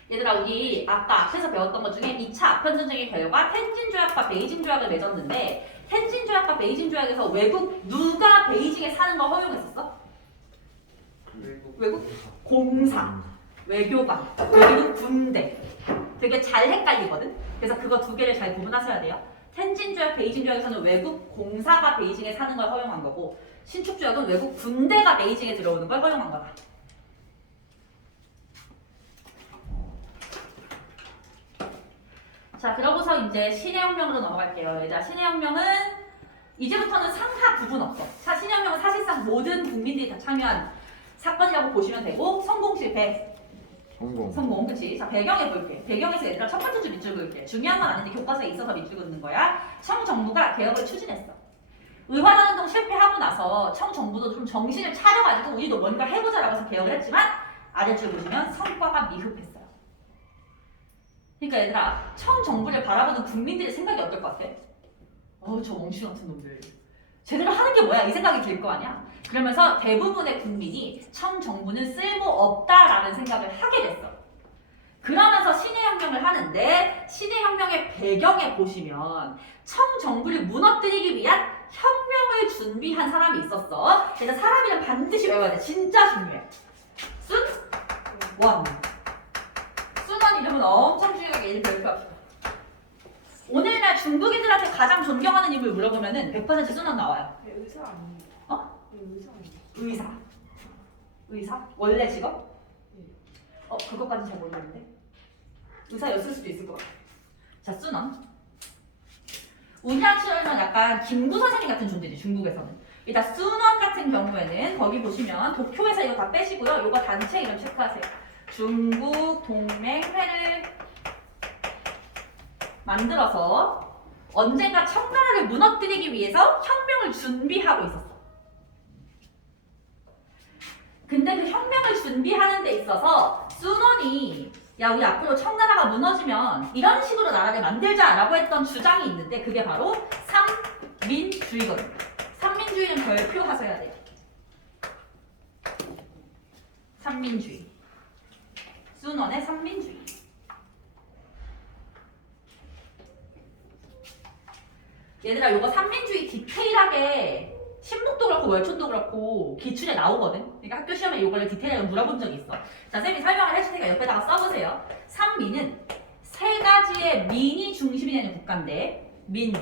얘들아, 우리 아까 앞에서 배웠던 것 중에 2차 아편전쟁의 결과 텐진조약과 베이징조약을 맺었는데 텐진조약과 베이징조약에서 외국 누가 베이징에 사는 걸 허용했었어? 외국 공사, 외교관, 외국 군대. 되게 잘 헷갈리거든? 그래서 그거 두 개를 잘 구분하셔야 돼요. 텐진조약, 베이징조약에서는 외국 공사가 베이징에 사는 걸 허용한 거고 신축조약은 외국 군대가 베이징에 들어오는 걸 허용한 거다. 자, 그러고서 이제 신해혁명으로 넘어갈게요. 얘들아, 신해혁명은 이제부터는 상하 구분 없어. 자, 신해혁명은 사실상 모든 국민들이 다 참여한 사건이라고 보시면 되고 성공 실패 성공 그치. 자, 배경에 볼게. 배경에서 얘들아 첫 번째 줄 밑줄 그을게. 중요한 건 아닌데 교과서에 있어서 밑줄 긋는 거야. 청정부가 개혁을 추진했어. 의화단 운동 실패하고 나서 청정부도 좀 정신을 차려가지고 우리도 뭔가 해보자라고 해서 개혁을 했지만 아래줄 보시면 성과가 미흡했어요. 그러니까 얘들아 청정부를 바라보는 국민들의 생각이 어떨 것 같아? 저 멍청 같은 놈들 제대로 하는 게 뭐야 이 생각이 들 거 아니야. 그러면서 대부분의 국민이 청정부는 쓸모없다라는 생각을 하게 됐어. 그러면서 신해혁명을 하는데 신해혁명의 배경에 보시면 청정부를 무너뜨리기 위한 혁명을 준비한 사람이 있었어. 그래서 사람이란 반드시 외워야 돼. 진짜 중요해. 순원. 순원 이름은 엄청 중요하게 일 별표합시다. 오늘날 중국인들한테 가장 존경하는 인물 물어보면은 100% 순원 나와요. 의사 아니에요? 의사 아니에요? 의사. 의사? 원래 직업? 그것까지 잘 모르겠는데. 의사였을 수도 있을 것 같아. 자, 순원. 우리나라처럼 약간 김구 선생님 같은 존재지, 중국에서는. 일단 순원 같은 경우에는 거기 보시면 도쿄에서 이거 다 빼시고요. 이거 단체 이름 체크하세요. 중국 동맹회를 만들어서 언젠가 청나라를 무너뜨리기 위해서 혁명을 준비하고 있었어. 근데 그 혁명을 준비하는 데 있어서 순원이 야 우리 앞으로 청나라가 무너지면 이런 식으로 나라를 만들자라고 했던 주장이 있는데 그게 바로 삼민주의거든요. 삼민주의는 별표하셔야 돼요. 삼민주의. 순원의 삼민주의. 얘들아 요거 삼민주의 디테일하게 신북도 그렇고 월촌도 그렇고 기출에 나오거든. 그러니까 학교 시험에 이걸 디테일하게 물어본 적이 있어. 자, 쌤이 설명을 해줄 테니까 옆에다가 써보세요. 삼민은 세 가지의 민이 중심이 되는 국가인데 민,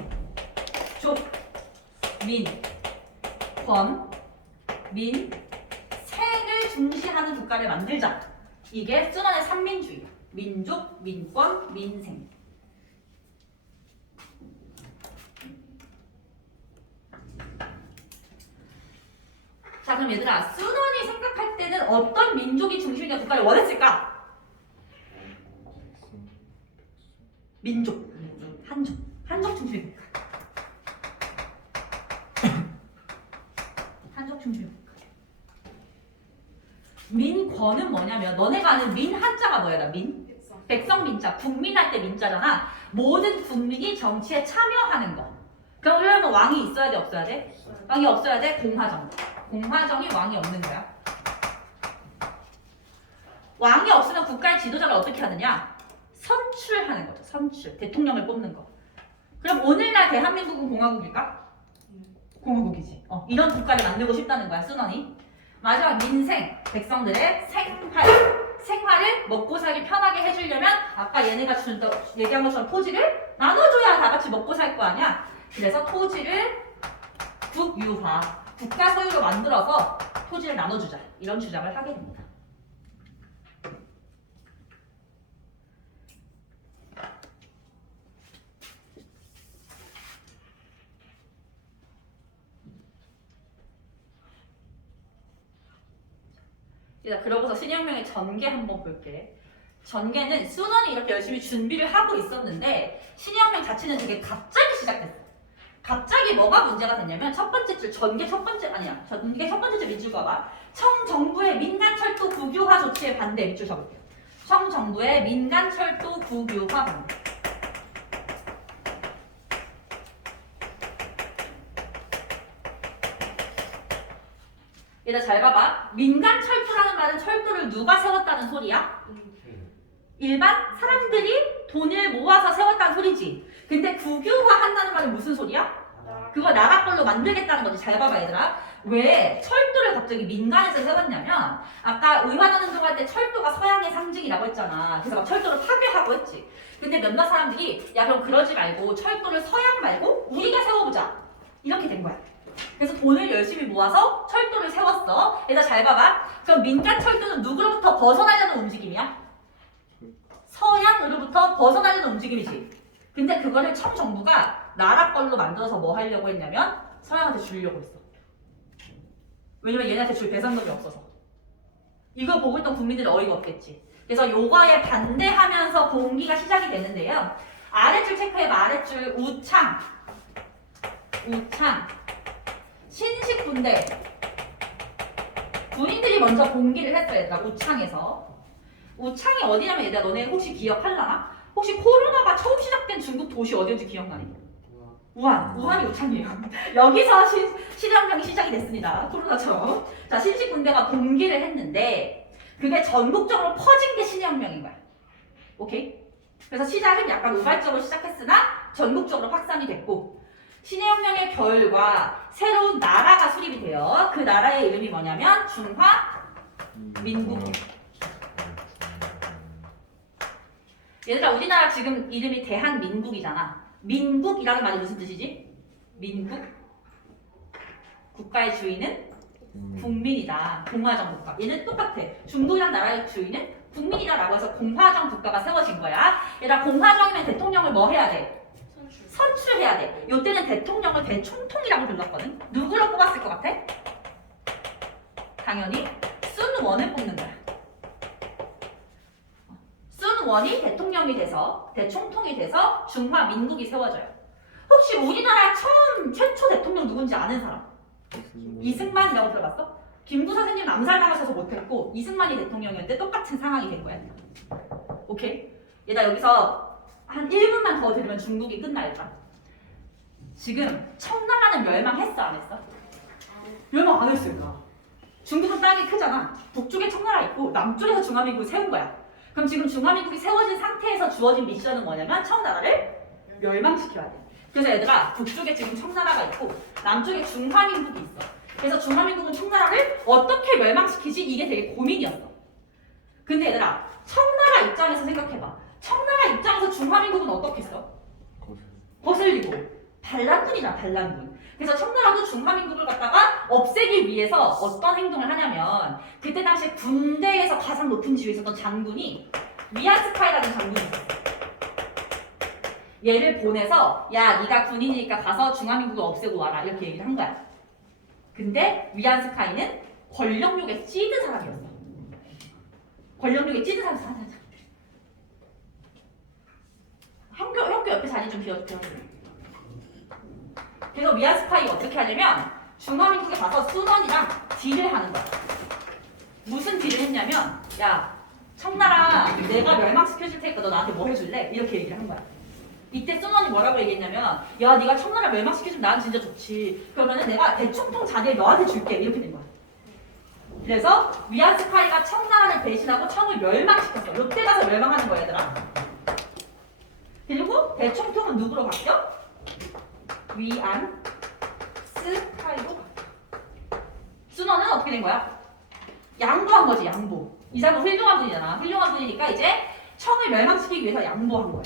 족, 민, 권, 민, 색을 중시하는 국가를 만들자. 이게 순환의 삼민주의야. 민족, 민권, 민생. 자, 그럼 얘들아, 순원이 생각할 때는 어떤 민족이 중심이 되는 국가를 원했을까? 민족, 한족 중심의 국가. 한족 중심의 국가. 민권은 뭐냐면 너네가 아는 민 한자가 뭐야? 민? 백성 민자, 국민할 때 민자잖아. 모든 국민이 정치에 참여하는 거. 그럼 그러면 왕이 있어야 돼, 없어야 돼? 왕이 없어야 돼? 공화정. 공화정이 왕이 없는 거야. 왕이 없으면 국가의 지도자를 어떻게 하느냐? 선출하는 거죠. 선출. 대통령을 뽑는 거. 그럼 오늘날 대한민국은 공화국일까? 공화국이지. 이런 국가를 만들고 싶다는 거야, 순원이. 마지막 민생, 백성들의 생활을 먹고 살기 편하게 해주려면 아까 얘네가 얘기한 것처럼 토지를 나눠줘야 다 같이 먹고 살 거 아니야. 그래서 토지를 국유화, 국가 소유로 만들어서 토지를 나눠주자. 이런 주장을 하게 됩니다. 그러고서 신혁명의 전개 한번 볼게. 전개는 순원이 이렇게 열심히 준비를 하고 있었는데 신혁명 자체는 되게 갑자기 시작됐어. 갑자기 뭐가 문제가 됐냐면 첫 번째 줄 전개 첫 번째 줄 밑줄 봐봐. 청정부의 민간철도 국유화 조치에 반대. 밑줄 쳐볼게요. 청정부의 민간철도 국유화 반대. 얘들아 잘 봐봐. 민간철도라는 말은 철도를 누가 세웠다는 소리야? 일반 사람들이 돈을 모아서 세웠다는 소리지. 근데 국유화 한다는 말은 무슨 소리야? 그거 나라 걸로 만들겠다는 거지. 잘 봐봐 얘들아. 왜 철도를 갑자기 민간에서 세웠냐면 아까 의환원 운동할 때 철도가 서양의 상징이라고 했잖아. 그래서 막 철도를 파괴하고 했지. 근데 몇몇 사람들이 야 그럼 그러지 말고 철도를 서양 말고 우리가 세워보자. 이렇게 된 거야. 그래서 돈을 열심히 모아서 철도를 세웠어. 얘들아 잘 봐봐. 그럼 민간 철도는 누구로부터 벗어나려는 움직임이야? 서양으로부터 벗어나려는 움직임이지. 근데 그거를 청정부가 나라 걸로 만들어서 뭐 하려고 했냐면 서양한테 주려고 했어. 왜냐면 얘네한테 줄 배상금이 없어서. 이거 보고 있던 국민들은 어이가 없겠지. 그래서 요거에 반대하면서 공기가 시작이 되는데요. 아랫줄 체크해봐. 아랫줄 우창. 신식군대. 군인들이 먼저 공기를 했어요. 얘들아 우창에서. 우창이 어디냐면 얘들아 너네 혹시 기억하려나? 혹시 코로나가 처음 시작된 중국 도시 어디인지 기억나니? 우한이 우창이에요. 여기서 신혁명이 시작이 됐습니다. 코로나처럼. 자, 신식군대가 공기를 했는데 그게 전국적으로 퍼진 게 신혁명인 거야. 오케이? 그래서 시작은 약간 우발적으로 시작했으나 전국적으로 확산이 됐고 신혁명의 결과 새로운 나라가 수립이 돼요. 그 나라의 이름이 뭐냐면 중화민국이에요. 얘들아 우리나라 지금 이름이 대한민국이잖아. 민국이라는 말이 무슨 뜻이지? 민국? 국가의 주인은 국민이다. 공화정 국가. 얘는 똑같아. 중국이란 나라의 주인은 국민이다 라고 해서 공화정 국가가 세워진 거야. 얘들아 공화정이면 대통령을 뭐 해야 돼? 선출해야 돼. 요때는 대통령을 대총통이라고 불렀거든. 누구로 뽑았을 것 같아? 당연히 순원을 뽑는 거야. 순원이 대통령이 돼서 대총통이 돼서 중화민국이 세워져요. 혹시 우리나라 최초 대통령 누군지 아는 사람? 이승만이라고 들어봤어? 김구 선생님 암살당하셔서 못했고 이승만이 대통령이었는데 똑같은 상황이 된 거야. 오케이? 얘들아 여기서 한 1분만 더 들으면 중국이 끝날까? 지금 청나라는 멸망했어 안 했어? 멸망 안 했을까? 중국은 땅이 크잖아. 북쪽에 청나라 있고 남쪽에서 중화민국을 세운 거야. 그럼 지금 중화민국이 세워진 상태에서 주어진 미션은 뭐냐면 청나라를 멸망시켜야 돼. 그래서 얘들아 북쪽에 지금 청나라가 있고 남쪽에 중화민국이 있어. 그래서 중화민국은 청나라를 어떻게 멸망시키지? 이게 되게 고민이었어. 근데 얘들아 청나라 입장에서 생각해봐. 청나라 입장에서 중화민국은 어떻게 했어? 거슬리고 반란군이잖아 반란군. 그래서 청나라도 중화민국을 갖다가 없애기 위해서 어떤 행동을 하냐면 그때 당시에 군대에서 가장 높은 지위에 있었던 장군이 위안스카이라는 장군이 있었어. 얘를 보내서 야 네가 군인이니까 가서 중화민국을 없애고 와라 이렇게 얘기를 한 거야. 근데 위안스카이는 권력욕에 찌든 사람이었어. 권력욕에 찌든 사람. 형교 옆에 자리 좀 비워주세요. 그래서 위안스카이가 어떻게 하냐면 중화민국에 가서 순원이랑 딜을 하는 거야. 무슨 딜을 했냐면 야 청나라 내가 멸망시켜줄 테니까 너 나한테 뭐 해줄래? 이렇게 얘기를 한 거야. 이때 순원이 뭐라고 얘기했냐면 야 네가 청나라 멸망시켜주면 난 진짜 좋지. 그러면은 내가 대총통 자리에 너한테 줄게. 이렇게 된 거야. 그래서 위안스카이가 청나라를 배신하고 청을 멸망시켰어. 롯데 가서 멸망하는 거야 얘들아. 그리고 대총통은 누구로 바뀌어? 위안스카이로 바뀌어. 순원은 어떻게 된 거야? 양보한 거지 양보. 이 사람은 훌륭한 분이잖아. 훌륭한 분이니까 이제 청을 멸망시키기 위해서 양보한 거야.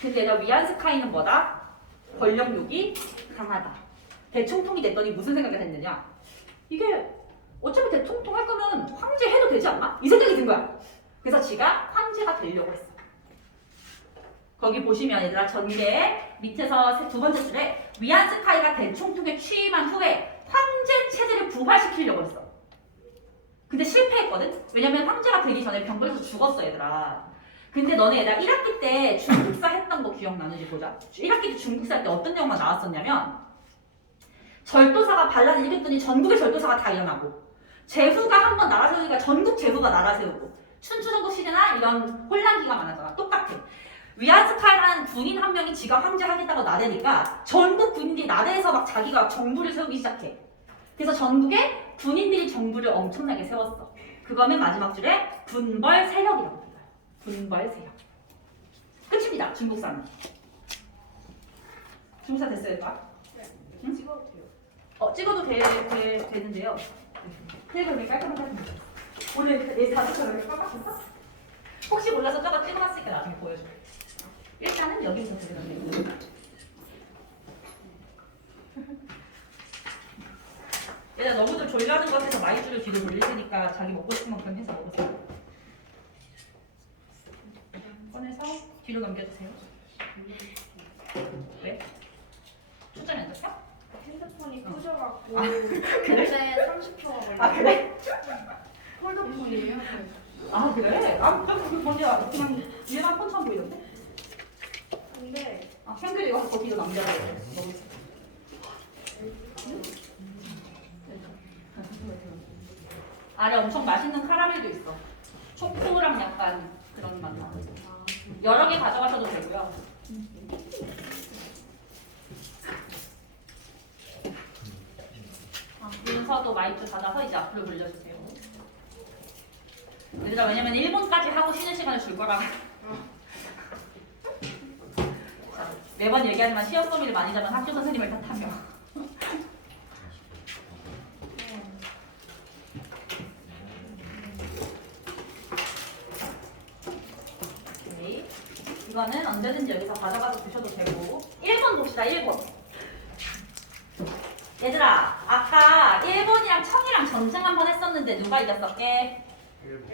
근데 얘가 위안스카이는 뭐다? 권력욕이 강하다. 대총통이 됐더니 무슨 생각이 했느냐? 이게 어차피 대총통 할 거면 황제 해도 되지 않나? 이 생각이 든 거야. 그래서 지가 황제가 되려고 했어. 거기 보시면 얘들아 전개 밑에서 두 번째 줄에 위안스카이가 대총통에 취임한 후에 황제 체제를 부활시키려고 했어. 근데 실패했거든? 왜냐면 황제가 되기 전에 병걸려서 죽었어 얘들아. 근데 너네 얘들아 1학기 때 중국사 했던 거 기억나는지 보자. 1학기 때 중국사 할 때 어떤 내용만 나왔었냐면 절도사가 반란을 일으켰더니 전국의 절도사가 다 일어나고 제후가 한번 나라 세우니까 전국 제후가 나라 세우고 춘추전국 시대나 이런 혼란기가 많았잖아. 똑같아. 위안스카이라는 군인 한 명이 지가 황제 하겠다고 나대니까 전국 군인들이 나대에서 막 자기가 정부를 세우기 시작해. 그래서 전국에 군인들이 정부를 엄청나게 세웠어. 그거는 마지막 줄에 군벌 세력이라고 불러요. 군벌 세력. 끝입니다. 중국사는. 중국사 됐어요, 얘들아? 응? 찍어도 돼요. 찍어도 되는데요. 그래도 왜 깔끔하게 오늘 내 자동차를 왜 이렇게 깜빡했어? 혹시 몰라서 저거 찍어놨으니까 나중에 보여줘. 일단은 여기부터 들어가네요. 얘가 너무들 졸라는 것 같아서 마이쮸를 뒤로 돌릴 테니까 자기 먹고 싶은 만큼 해서 먹으세요. 꺼내서 뒤로 넘겨주세요. 왜? 초점이 안 잡혀? 핸드폰이 꺼져갖고 그래? 그래 30초가 걸려. 아 그래? 폴더폰이에요. 아 그래? 아 그럼 먼저 그냥 일반 폰처럼 보이던데? 근데 팬글 이거 갖고 뒤로 넘겨야 돼. 아래 엄청 맛있는 카라멜도 있어. 초코랑 약간 그런 맛 나. 여러 개 가져가셔도 되고요. 문서도 마이쮸 받아서 이제 앞으로 돌려주세요. 얘들아 왜냐면 1분까지 하고 쉬는 시간을 줄 거라. 자, 매번 얘기하지만 시험 범위를 많이 잡은 학교 선생님을 탓하며. 오케이. 이거는 언제든지 여기서 가져가서 드셔도 되고 1번 봅시다. 1번. 얘들아 아까 일본이랑 청이랑 전쟁 한번 했었는데 누가 이겼었게?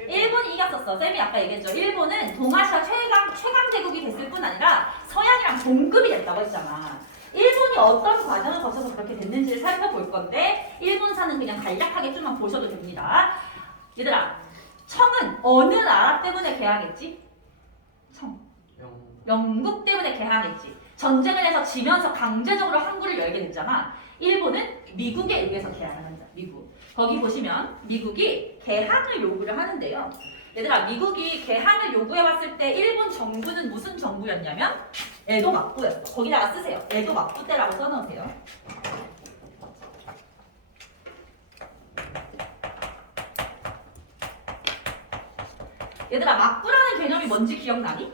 일본이 이겼었어. 쌤이 아까 얘기했죠. 일본은 동아시아 최강 대국이 됐을 뿐 아니라 서양이랑 동급이 됐다고 했잖아. 일본이 어떤 과정을 거쳐서 그렇게 됐는지를 살펴볼 건데 일본사는 그냥 간략하게 좀만 보셔도 됩니다. 얘들아 청은 어느 나라 때문에 개항했지? 청. 영국 때문에 개항했지. 전쟁을 해서 지면서 강제적으로 항구를 열게 됐잖아. 일본은 미국에 의해서 개항을 한다. 미국. 거기 보시면 미국이 개항을 요구를 하는데요. 얘들아 미국이 개항을 요구해왔을 때 일본 정부는 무슨 정부였냐면 에도 막부였어. 거기다가 쓰세요. 에도 막부 때라고 써놓으세요. 얘들아 막부라는 개념이 뭔지 기억나니?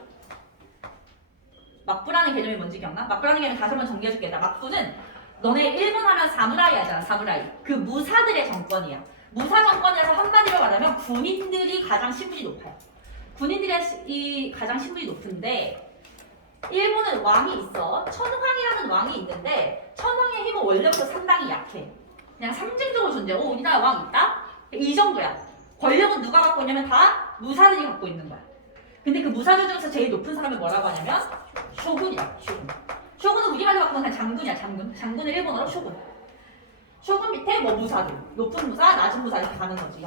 막부라는 개념이 뭔지 기억나? 막부라는 개념 다시 한번 정리해줄게. 막부는 너네 일본 하면 사무라이 하잖아. 사무라이. 그 무사들의 정권이야. 무사 정권에서 한마디로 말하면 군인들이 가장 신분이 높아요. 군인들의 이 가장 신분이 높은데 일본은 왕이 있어. 천황이라는 왕이 있는데 천황의 힘은 원래부터 상당히 약해. 그냥 상징적으로 존재해. 오, 우리나라 왕 있다? 이 정도야. 권력은 누가 갖고 있냐면 다 무사들이 갖고 있는 거야. 근데 그 무사들 중에서 제일 높은 사람을 뭐라고 하냐면 쇼군이야. 쇼군. 쇼군은 우리말로 바꾸면 그냥 장군이야. 장군. 장군은 일본어로 쇼군. 쇼군 밑에 뭐 무사들. 높은 무사, 낮은 무사 이렇게 가는 거지.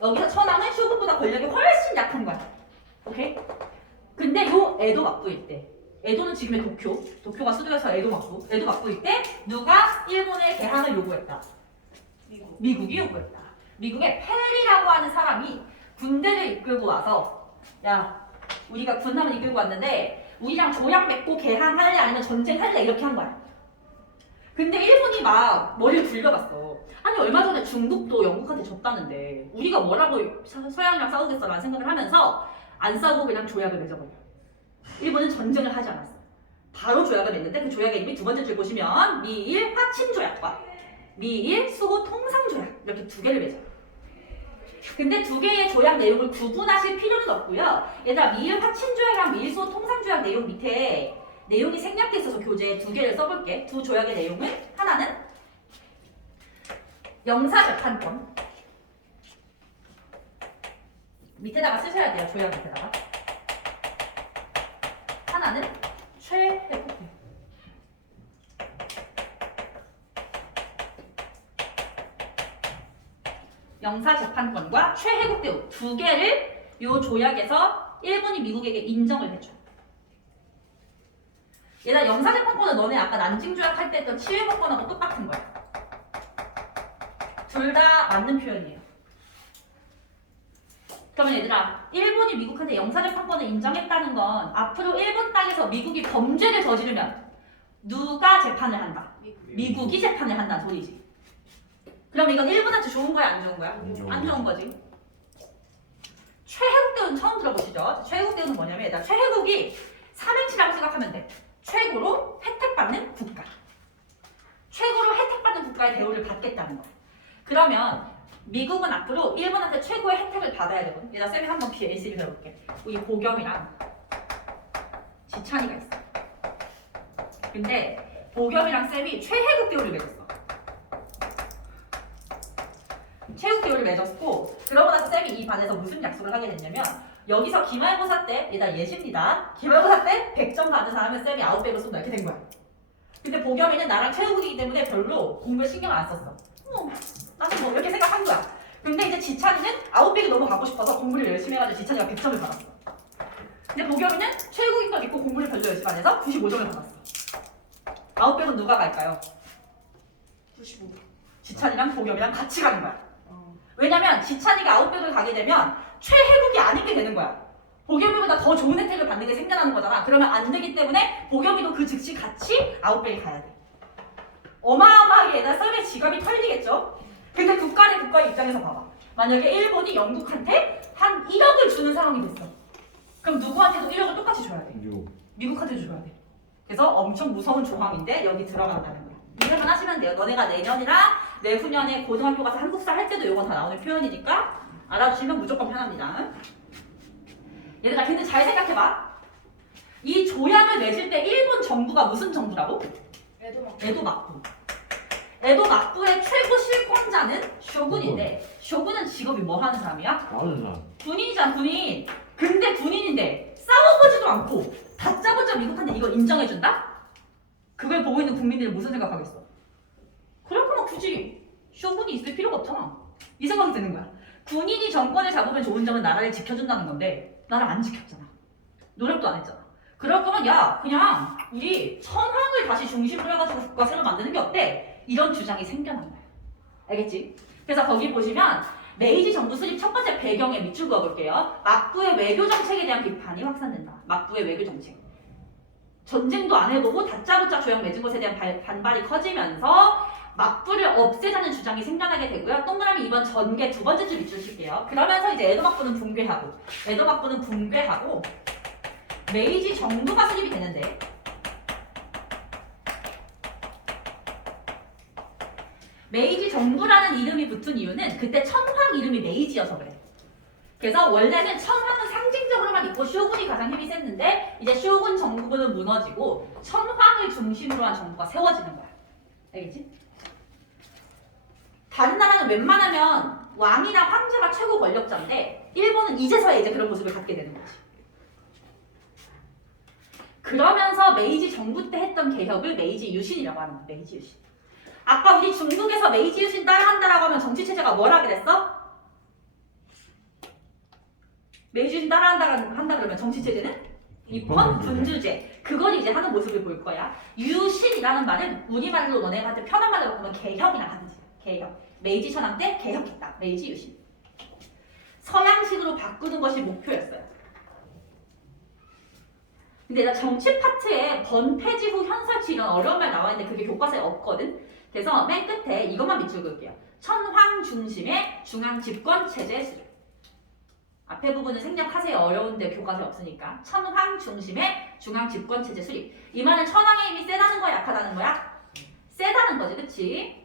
여기서 천황은 쇼군보다 권력이 훨씬 약한 거야. 오케이? 근데 요 에도 막부일 때 에도는 지금의 도쿄가 수도여서 에도 막부일 때 누가 일본에 개항을 요구했다. 미국이 요구했다. 미국의 페리라고 하는 사람이 군대를 이끌고 와서 야 우리가 군함을 이끌고 왔는데 우리랑 조약 맺고 개항할래 아니면 전쟁할래 이렇게 한 거야. 근데 일본이 막 머리를 굴려봤어. 아니 얼마 전에 중국도 영국한테 졌다는데 우리가 뭐라고 서양이랑 싸우겠어라는 생각을 하면서 안 싸우고 그냥 조약을 맺어버려. 일본은 전쟁을 하지 않았어. 바로 조약을 맺는데 그 조약의 이름이 두 번째 줄 보시면 미일 화친조약과 미일 수호 통상조약 이렇게 두 개를 맺어요. 근데 두 개의 조약 내용을 구분하실 필요는 없고요. 얘들아 미일 화친조약이랑 미일 수호 통상조약 내용 밑에 내용이 생략돼 있어서 교재에 두 개를 써볼게. 두 조약의 내용은 하나는 영사재판권 밑에다가 쓰셔야 돼요. 조약 밑에다가. 하나는 최혜국대. 영사재판권과 최혜국대 두 개를 이 조약에서 일본이 미국에게 인정을 해줘. 얘들아 영사재판권은 너네 아까 난징조약 할 때 했던 치외법권하고 똑같은 거야. 둘 다 맞는 표현이에요. 그러면 얘들아 일본이 미국한테 영사재판권을 인정했다는 건 앞으로 일본 땅에서 미국이 범죄를 저지르면 누가 재판을 한다? 미국이 재판을 한다는 소리지. 그럼 이건 일본한테 좋은 거야 안 좋은 거야? 안 좋은 거지. 최혜국대우는 처음 들어보시죠? 최혜국대우는 뭐냐면 얘들아 최혜국이 삼행시라고 생각하면 돼. 최고로 혜택받는 국가. 최고로 혜택받는 국가의 대우를 받겠다는 거. 그러면 미국은 앞으로 일본한테 최고의 혜택을 받아야 되거든. 얘들아 쌤이 한번 BAC를 배워볼게. 우리 보겸이랑 지찬이가 있어. 근데 보겸이랑 쌤이 최혜국 대우를 맺었어. 최혜국 대우를 맺었고 그러고 나서 쌤이 이 반에서 무슨 약속을 하게 됐냐면 여기서 기말고사 때 얘들아 예시입니다. 기말고사 때 100점 받은 사람은 쌤이 900을 쏜다 이렇게 된 거야. 근데 보겸이는 나랑 최혜국이기 때문에 별로 공부에 신경 안 썼어. 나도 뭐 이렇게 생각한 거야. 근데 이제 지찬이는 900이 너무 가고 싶어서 공부를 열심히 해가지고 지찬이가 100점을 받았어. 근데 보겸이는 최고인 걸 믿고 공부를 별로 열심히 안 해서 95점을 받았어. 900은 누가 갈까요? 95. 지찬이랑 보겸이랑 같이 가는 거야. 왜냐면 지찬이가 900을 가게 되면 최혜국이 아닌 게 되는 거야. 보겸이보다 더 좋은 혜택을 받는 게 생겨나는 거잖아. 그러면 안 되기 때문에 보겸이도 그 즉시 같이 900이 가야 돼. 어마어마하게 얘들아 썰의 지갑이 털리겠죠? 근데 국가의 입장에서 봐봐. 만약에 일본이 영국한테 한 1억을 주는 상황이 됐어. 그럼 누구한테도 1억을 똑같이 줘야 돼. 미국한테도 줘야 돼. 그래서 엄청 무서운 조항인데 여기 들어간다는 거야. 이해만 하시면 돼요. 너네가 내년이나 내후년에 고등학교 가서 한국사 할 때도 이건 다 나오는 표현이니까 알아주시면 무조건 편합니다. 얘들아 근데 잘 생각해봐. 이 조약을 맺을 때 일본 정부가 무슨 정부라고? 에도 막부. 에도 막부의 최고 실권자는 쇼군인데 쇼군은 직업이 뭐 하는 사람이야? 군인이잖아 군인. 근데 군인인데 싸워보지도 않고 다짜고짜 미국한테 이걸 인정해준다? 그걸 보고 있는 국민들이 무슨 생각하겠어? 그럴 거면 굳이 쇼군이 있을 필요가 없잖아. 이 생각이 드는 거야. 군인이 정권을 잡으면 좋은 점은 나라를 지켜준다는 건데 나를 안 지켰잖아. 노력도 안 했잖아. 그럴 거면 야 그냥 우리 천황을 다시 중심으로 해가지고 국가 새로 만드는 게 어때? 이런 주장이 생겨난 거야. 알겠지? 그래서 거기 보시면 메이지 정부 수립 첫 번째 배경에 밑줄 그어볼게요. 막부의 외교 정책에 대한 비판이 확산된다. 막부의 외교 정책. 전쟁도 안 해보고 다짜고짜 조약 맺은 것에 대한 반발이 커지면서 막부를 없애자는 주장이 생겨나게 되고요. 동그라미 2번 전개 두 번째 줄 밑줄 칠게요. 그러면서 이제 에도 막부는 붕괴하고 메이지 정부가 수립이 되는데 메이지 정부라는 이름이 붙은 이유는 그때 천황 이름이 메이지여서 그래. 그래서 원래는 천황은 상징적으로만 있고 쇼군이 가장 힘이 셌는데 이제 쇼군 정부는 무너지고 천황을 중심으로 한 정부가 세워지는 거야. 알겠지? 다른 나라는 웬만하면 왕이나 황제가 최고 권력자인데 일본은 이제서야 이제 그런 모습을 갖게 되는 거지. 그러면서 메이지 정부 때 했던 개혁을 메이지 유신이라고 하는 거야. 메이지 유신. 아까 우리 중국에서 메이지 유신 따라한다라고 하면 정치체제가 뭘 하게 됐어? 메이지 유신 한다 그러면 정치체제는 입헌 군주제. 그걸 이제 하는 모습을 볼 거야. 유신이라는 말은 우리말로 너네한테 편한 말로 바꾸면 개혁이라 하는 거지. 개혁. 메이지 천황 때 개혁했다. 메이지 유신. 서양식으로 바꾸는 것이 목표였어요. 근데 나 정치 파트에 번폐지 후 현설치 이런 어려운 말 나와 있는데 그게 교과서에 없거든. 그래서 맨 끝에 이것만 밑줄 그을게요. 천황 중심의 중앙 집권 체제 수립. 앞에 부분은 생략하세요. 어려운데 교과서에 없으니까. 천황 중심의 중앙 집권 체제 수립. 이 말은 천황의 힘이 세다는 거야, 약하다는 거야? 세다는 거지, 그치?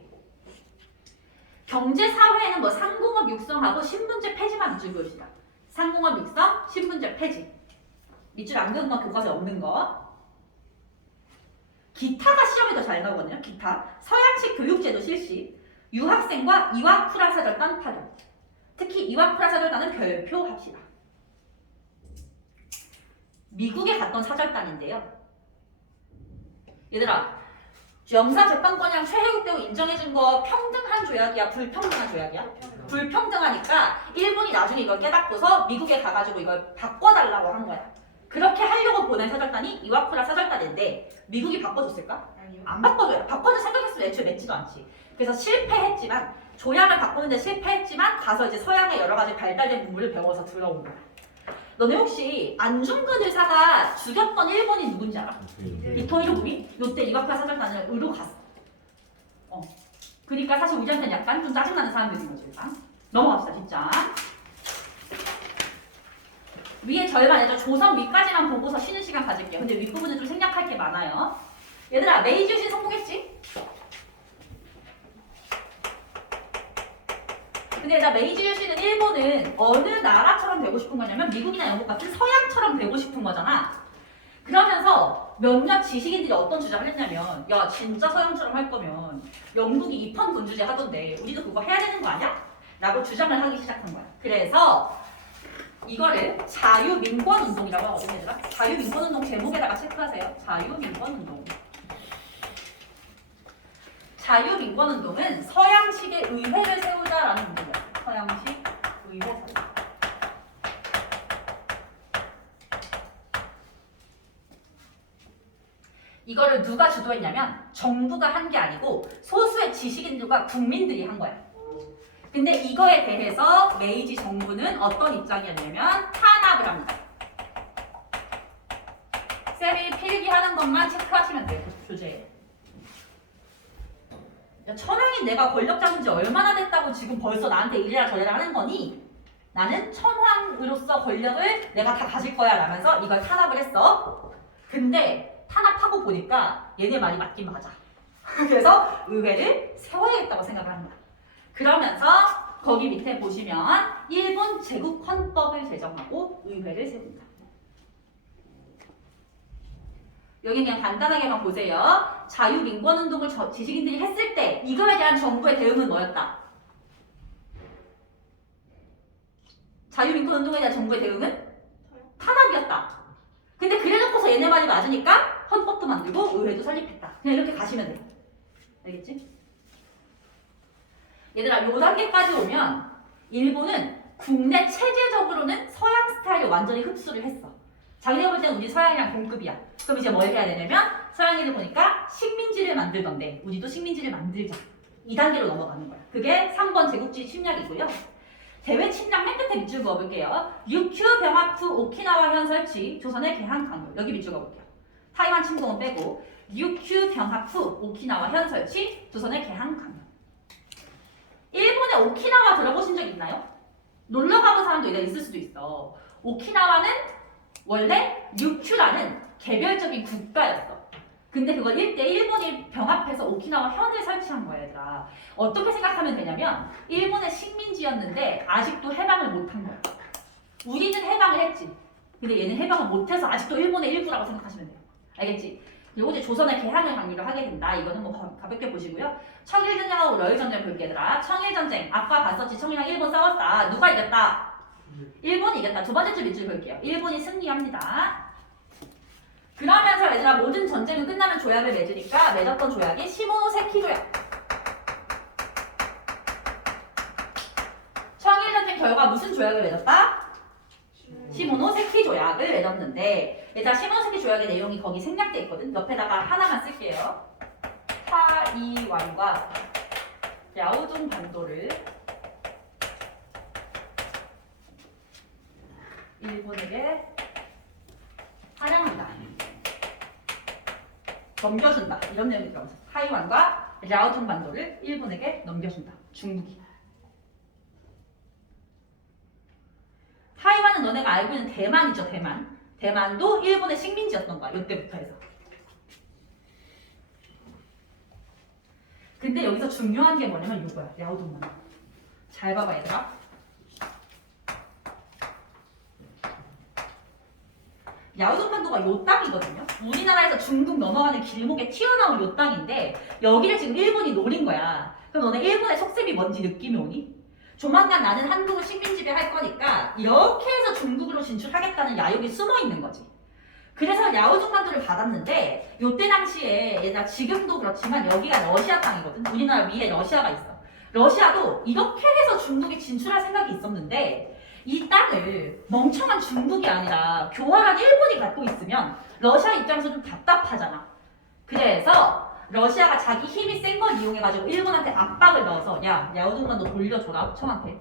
경제 사회에는 뭐 상공업 육성하고 신분제 폐지만 밑줄 그읍시다. 상공업 육성, 신분제 폐지. 밑줄 안 그은 건 교과서에 없는 거. 기타가 시험에 더 잘 나오거든요. 기타. 서양식 교육제도 실시. 유학생과 이와쿠라 사절단 파견. 특히 이와쿠라 사절단은 별표합시다. 미국에 갔던 사절단인데요. 얘들아, 영사재판권이랑 최혜국대우 인정해준 거 평등한 조약이야? 불평등한 조약이야? 불평등하니까 일본이 나중에 이걸 깨닫고서 미국에 가가지고 이걸 바꿔달라고 한 거야. 그렇게 하려고 보낸 사절단이 이와쿠라 사절단인데 미국이 바꿔줬을까? 아니요. 안 바꿔줘요. 바꿔줄 생각했으면 애초에 맺지도 않지. 그래서 실패했지만 조약을 바꾸는데 실패했지만 가서 이제 서양의 여러 가지 발달된 문물을 배워서 들어온 거야. 너네 혹시 안중근 의사가 죽였던 일본인 누군지 알아? 이토 히로부미? 요때 이와쿠라 사절단을 의로 갔어. 그러니까 사실 우리한테는 약간 좀 짜증나는 사람들인 거지. 일단. 넘어갑시다. 뒷장. 위에 절반 얘들 조선 위까지만 보고서 쉬는 시간 가질게요. 근데 윗부분은 좀 생략할 게 많아요. 얘들아, 메이지 유신 성공했지? 근데 얘들아, 메이지 유신은 일본은 어느 나라처럼 되고 싶은 거냐면 미국이나 영국 같은 서양처럼 되고 싶은 거잖아. 그러면서 몇몇 지식인들이 어떤 주장을 했냐면 야, 진짜 서양처럼 할 거면 영국이 입헌 군주제 하던데 우리도 그거 해야 되는 거 아니야? 라고 주장을 하기 시작한 거야. 그래서 이거를 자유민권운동이라고 하거든요, 얘들아. 자유민권운동 제목에다가 체크하세요. 자유민권운동. 자유민권운동은 서양식의 의회를 세우자라는 운동이야. 서양식 의회 세우자. 이거를 누가 주도했냐면 정부가 한 게 아니고 소수의 지식인들과 국민들이 한 거야. 근데 이거에 대해서 메이지 정부는 어떤 입장이었냐면 탄압을 합니다. 쌤이 필기하는 것만 체크하시면 돼요. 교재에. 천황이 내가 권력 잡은 지 얼마나 됐다고 지금 벌써 나한테 이래라 저래라 하는 거니? 나는 천황으로서 권력을 내가 다 가질 거야 라면서 이걸 탄압을 했어. 근데 탄압하고 보니까 얘네 말이 맞긴 맞아. 그래서 의회를 세워야겠다고 생각을 한 거야. 그러면서 거기 밑에 보시면 일본 제국 헌법을 제정하고 의회를 세운다. 여기 그냥 간단하게만 보세요. 자유민권운동을 지식인들이 했을 때 이거에 대한 정부의 대응은 뭐였다? 자유민권운동에 대한 정부의 대응은 탄압이었다. 근데 그래놓고서 얘네 말이 맞으니까 헌법도 만들고 의회도 설립했다. 그냥 이렇게 가시면 돼요. 알겠지? 얘들아, 요 단계까지 오면 일본은 국내 체제적으로는 서양 스타일을 완전히 흡수를 했어. 자기네가 볼 때는 우리 서양이랑 동급이야. 그럼 이제 뭘 해야 되냐면 서양인들 보니까 식민지를 만들던데 우리도 식민지를 만들자. 2단계로 넘어가는 거야. 그게 3번 제국주의 침략이고요. 대외 침략 맨 끝에 밑줄 그어볼게요. 유큐 병합 후 오키나와 현 설치, 조선의 개항 강요. 여기 밑줄 그어볼게요. 타이완 침공은 빼고 UQ 병합 후 오키나와 현 설치, 조선의 개항 강연. 일본의 오키나와 들어보신 적 있나요? 놀러 가본 사람도 있을 수도 있어. 오키나와는 원래 UQ라는 개별적인 국가였어. 근데 그걸 일본이 병합해서 오키나와 현을 설치한 거야, 얘들아. 어떻게 생각하면 되냐면 일본의 식민지였는데 아직도 해방을 못한 거야. 우리는 해방을 했지. 근데 얘는 해방을 못해서 아직도 일본의 일부라고 생각하시면 돼요. 알겠지? 그리고 이제 조선의 개항을 강의를 하게 된다. 이거는 뭐 가볍게 보시고요. 청일전쟁하고 러일전쟁 볼게 얘들아. 청일전쟁 아까 봤었지. 청일랑 일본 싸웠다. 누가 이겼다? 일본이 이겼다. 두 번째 줄 밑줄 볼게요. 일본이 승리합니다. 그러면서 얘들아 모든 전쟁은 끝나면 조약을 맺으니까 맺었던 조약이 시모노세키 조약. 청일전쟁 결과 무슨 조약을 맺었다? 시모노세키 조약을 맺었는데 얘들아 시모노세키 조약의 내용이 거기 생략돼 있거든. 옆에다가 하나만 쓸게요. 타이완과 야오둥 반도를 일본에게 할양한다. 넘겨준다. 이런 내용이 들어가서 타이완과 야오둥 반도를 일본에게 넘겨준다. 중국이. 타이완은 너네가 알고 있는 대만이죠, 대만. 대만도 일본의 식민지였던 거야, 이때부터 해서. 근데 여기서 중요한 게 뭐냐면 이거야, 야오둥 반도. 잘 봐봐, 얘들아. 야오둥 반도가 요 땅이거든요. 우리나라에서 중국 넘어가는 길목에 튀어나온 요 땅인데 여기를 지금 일본이 노린 거야. 그럼 너네 일본의 속셈이 뭔지 느낌이 오니? 조만간 나는 한국을 식민지배 할 거니까 이렇게 해서 중국으로 진출하겠다는 야욕이 숨어 있는 거지. 그래서 야오둥 반도를 받았는데 요때 당시에 얘가 지금도 그렇지만 여기가 러시아 땅이거든. 우리나라 위에 러시아가 있어. 러시아도 이렇게 해서 중국에 진출할 생각이 있었는데 이 땅을 멍청한 중국이 아니라 교활한 일본이 갖고 있으면 러시아 입장에서 좀 답답하잖아. 그래서 러시아가 자기 힘이 센 걸 이용해가지고 일본한테 압박을 넣어서 야, 야오둥 반도 돌려줘라, 청한테.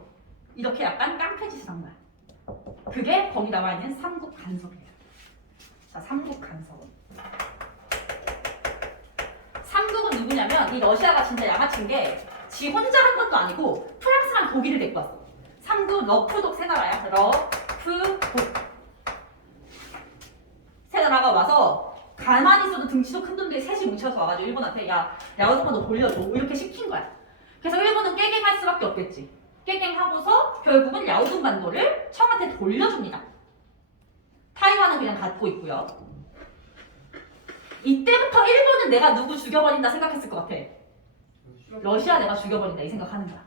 이렇게 약간 깡패 짓을 한 거야. 그게 거기 나와 있는 삼국 간섭이에요. 자, 삼국 간섭. 삼국은 누구냐면 이 러시아가 진짜 양아친 게 지 혼자 한 것도 아니고 프랑스랑 독일을 데리고 왔어. 삼국 러프독 세 나라야. 러프독 세 나라가 와서 가만히 있어도 등치도 큰 놈들이 셋이 뭉쳐서 와가지고 일본한테 야, 야오둥 반도 돌려줘 이렇게 시킨 거야. 그래서 일본은 깨갱할 수밖에 없겠지. 깨갱하고서 결국은 야오둥 반도를 청한테 돌려줍니다. 타이완은 그냥 갖고 있고요. 이때부터 일본은 내가 누구 죽여버린다 생각했을 것 같아. 러시아 내가 죽여버린다 이 생각하는 거야.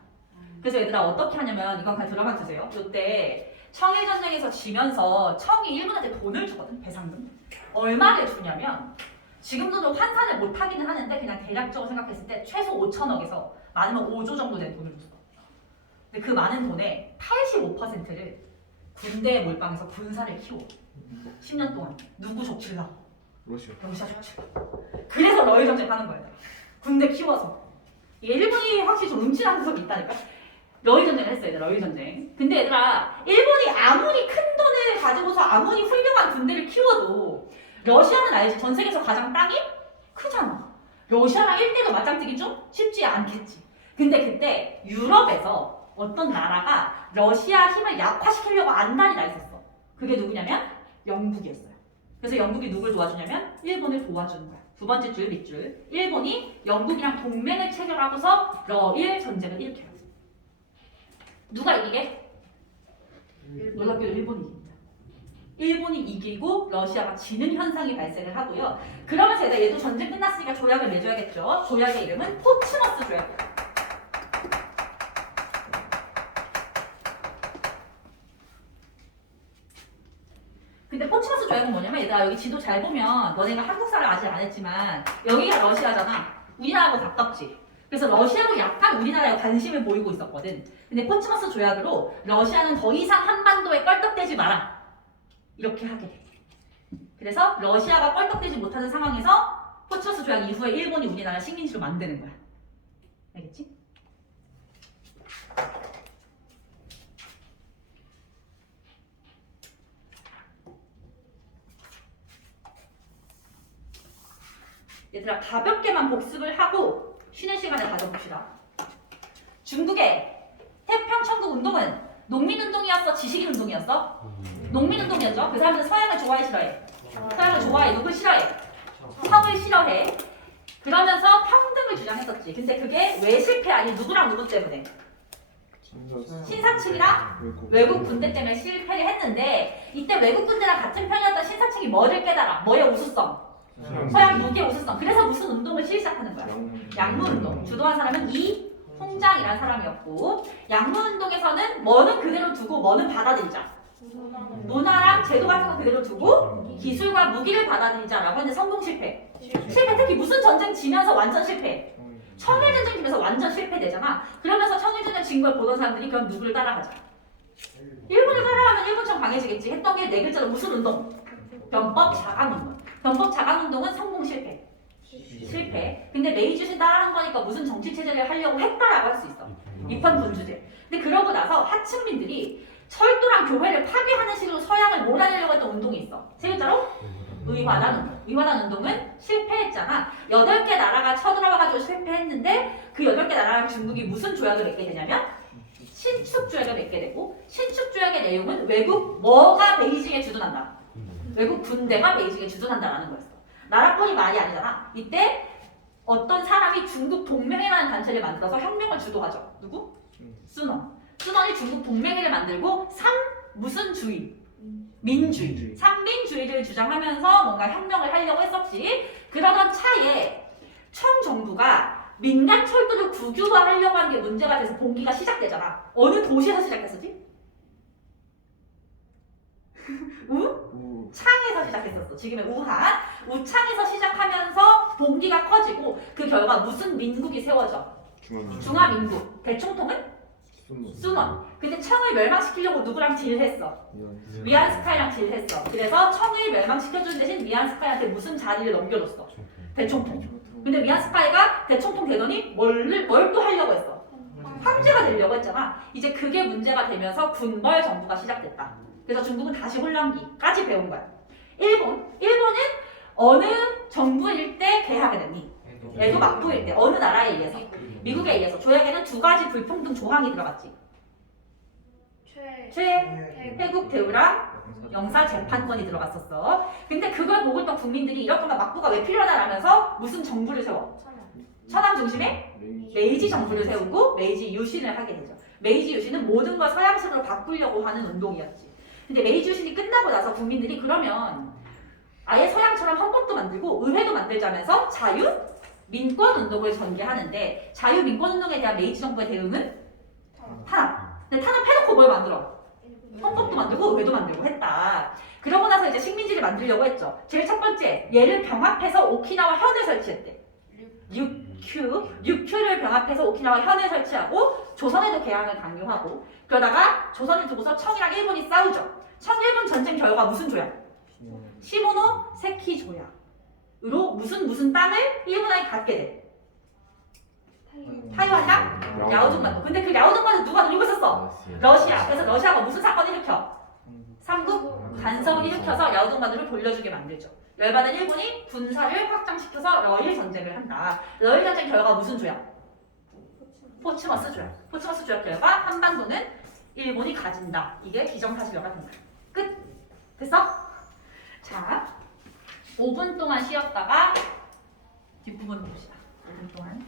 그래서 얘들아 어떻게 하냐면 이건 그냥 드라마 주세요. 이때 청일전쟁에서 지면서 청이 일본한테 돈을 주거든. 배상금. 얼마를 주냐면 지금도 환산을 못하기는 하는데 그냥 대략적으로 생각했을 때 최소 5천억에서 많으면 5조 정도 되는 돈을 줬어. 근데 그 많은 돈의 85%를 군대에 몰빵해서 군사를 키워. 10년 동안 누구 족치려고? 러시아. 러시아 족치려고. 그래서 러일 전쟁 하는 거야. 군대 키워서. 이게 일본이 확실히 좀 음침한 구석이 있다니까. 러일 전쟁을 했어, 얘들아. 러일 전쟁. 근데 얘들아, 일본이 아무리 큰 돈을 가지고서 아무리 훌륭한 군대를 키워도 러시아는 알지? 전 세계에서 가장 땅이 크잖아. 러시아랑 1대1로 맞짱 뜨기 좀 쉽지 않겠지. 근데 그때 유럽에서 어떤 나라가 러시아 힘을 약화시키려고 안달이 나 있었어. 그게 누구냐면 영국이었어요. 그래서 영국이 누굴 도와주냐면 일본을 도와주는 거야. 두 번째 줄 밑줄. 일본이 영국이랑 동맹을 체결하고서 러일 전쟁을 일으켜요. 누가 이기게? 놀랍게도 일본이 이깁니다. 일본이 이기고 러시아가 지는 현상이 발생을 하고요. 그러면서 얘도 전쟁 끝났으니까 조약을 맺어야겠죠. 조약의 이름은 포츠머스 조약이에요. 근데 포츠머스 조약은 뭐냐면 얘들아 여기 지도 잘 보면 너네가 한국사를 아직 안 했지만 여기가 러시아잖아. 우리나라하고 가깝지. 그래서 러시아로 약간 우리나라에 관심을 보이고 있었거든. 근데 포츠머스 조약으로 러시아는 더 이상 한반도에 껄떡대지 마라. 이렇게 하게 돼. 그래서 러시아가 껄떡대지 못하는 상황에서 포츠머스 조약 이후에 일본이 우리나라 식민지로 만드는 거야. 알겠지? 얘들아 가볍게만 복습을 하고 쉬는 시간을 가져봅시다. 중국의 태평천국 운동은 농민운동이었어? 지식인운동이었어? 농민운동이었죠? 그 사람들은 서양을 좋아해 싫어해? 서양을 좋아해. 누굴 싫어해? 성을 싫어해. 그러면서 평등을 주장했었지. 근데 그게 왜 실패하니? 누구랑 누구 때문에? 신사층이랑 외국 군대 때문에 실패를 했는데 이때 외국 군대랑 같은 편이었던 신사층이 뭐를 깨달아? 뭐의 우수성? 서양 무기의 우수성. 그래서 무슨 운동을 시작하는 거야? 양무운동. 주도한 사람은 이홍장이라는 사람이었고 양무운동에서는 뭐는 그대로 두고 뭐는 받아들이자. 문화랑 제도 같은 거 그대로 두고 기술과 무기를 받아들이자라고 했는데 성공 실패. 실패. 특히 무슨 전쟁 지면서 완전 실패. 청일전쟁 지면서 완전 실패되잖아. 그러면서 청일전쟁 진 걸 보던 사람들이 그럼 누구를 따라가자. 일본을 따라가면 일본처럼 강해지겠지. 했던 게 네 글자로 무슨 운동? 변법 자강운동. 변법 자강운동은 성공 실패. 실패. 근데 메이주신 따라한 거니까 무슨 정치 체제를 하려고 했다라고 할 수 있어. 입헌 군주제. 근데 그러고 나서 하층민들이 철도랑 교회를 파괴하는 식으로 서양을 몰아내려고 했던 운동이 있어. 세 글자로? 의화단 운동. 의화단 운동은 실패했잖아. 8개 나라가 쳐들어와가지고 실패했는데 그 8개 나라랑 중국이 무슨 조약을 맺게 되냐면 신축조약을 맺게 되고 신축조약의 내용은 외국 뭐가 베이징에 주둔한다. 외국 군대가 베이징에 주둔한다라는 거였어. 나라권이 말이 아니잖아. 이때 어떤 사람이 중국 동맹회라는 단체를 만들어서 혁명을 주도하죠. 누구? 순원. 순원이 중국 동맹회를 만들고 무슨 주의? 민주의. 삼민주의를 주장하면서 뭔가 혁명을 하려고 했었지. 그러던 차에 청정부가 민간 철도를 국유화하려고 한 게 문제가 돼서 봉기가 시작되잖아. 어느 도시에서 시작했었지? 우창에서 시작했었어. 지금의 우한. 우창에서 시작하면서 봉기가 커지고 그 결과 무슨 민국이 세워져? 중화민국. 대총통은? 순원. 근데 청을 멸망시키려고 누구랑 딜했어? 위안스카이랑 딜했어. 그래서 청을 멸망시켜준 대신 위안스카이한테 무슨 자리를 넘겨줬어? 대총통. 근데 위안스카이가 대총통 되더니 뭘 또 하려고 했어? 황제가 되려고 했잖아. 이제 그게 문제가 되면서 군벌 정부가 시작됐다. 그래서 중국은 다시 혼란기까지 배운 거야. 일본은 어느 정부일 때 개하게 됐니? 에도 막부일 때 어느 나라에 의해서? 미국에 의해서. 조약에는 2가지 불평등 조항이 들어갔지. 최혜국 대우랑 영사 재판권이 들어갔었어. 근데 그걸 보고 있던 국민들이 이럴 거면 막부가 왜 필요하다라면서 무슨 정부를 세워? 천황 중심의 메이지 정부를 세우고 메이지 유신을 하게 되죠. 메이지 유신은 모든 걸 서양식으로 바꾸려고 하는 운동이었지. 근데 메이지 유신이 끝나고 나서 국민들이 그러면 아예 서양처럼 헌법도 만들고 의회도 만들자면서 자유 민권 운동을 전개하는데 자유 민권 운동에 대한 메이지 정부의 대응은 탄압. 근데 탄압해놓고 뭘 만들어? 헌법도 만들고 의회도 만들고 했다. 그러고 나서 이제 식민지를 만들려고 했죠. 제일 첫 번째, 얘를 병합해서 오키나와 현을 설치했대. 육큐를 병합해서 오키나와 현을 설치하고 조선에도 개항을 강요하고 그러다가 조선을 두고서 청이랑 일본이 싸우죠. 청-일본 전쟁 결과 무슨 조약? 시모노세키 조약으로 무슨 땅을 일본에 갖게 돼. 타이완이랑 랴오둥반도. 근데 그 랴오둥반도 누가 누르고 있었어? 러시아. 그래서 러시아가 무슨 사건을 일으켜? 삼국 간섭을 일으켜서 랴오둥반도를 돌려주게 만들죠. 열받은 일본이 군사를 확장시켜서 러일 전쟁을 한다. 러일 전쟁 결과 무슨 조약? 포츠머스 조약. 포츠머스 조약 결과 한반도는 일본이 가진다. 이게 기정사실화가 된다. 끝. 됐어? 자, 5분 동안 쉬었다가 뒷부분 봅시다. 5분 동안.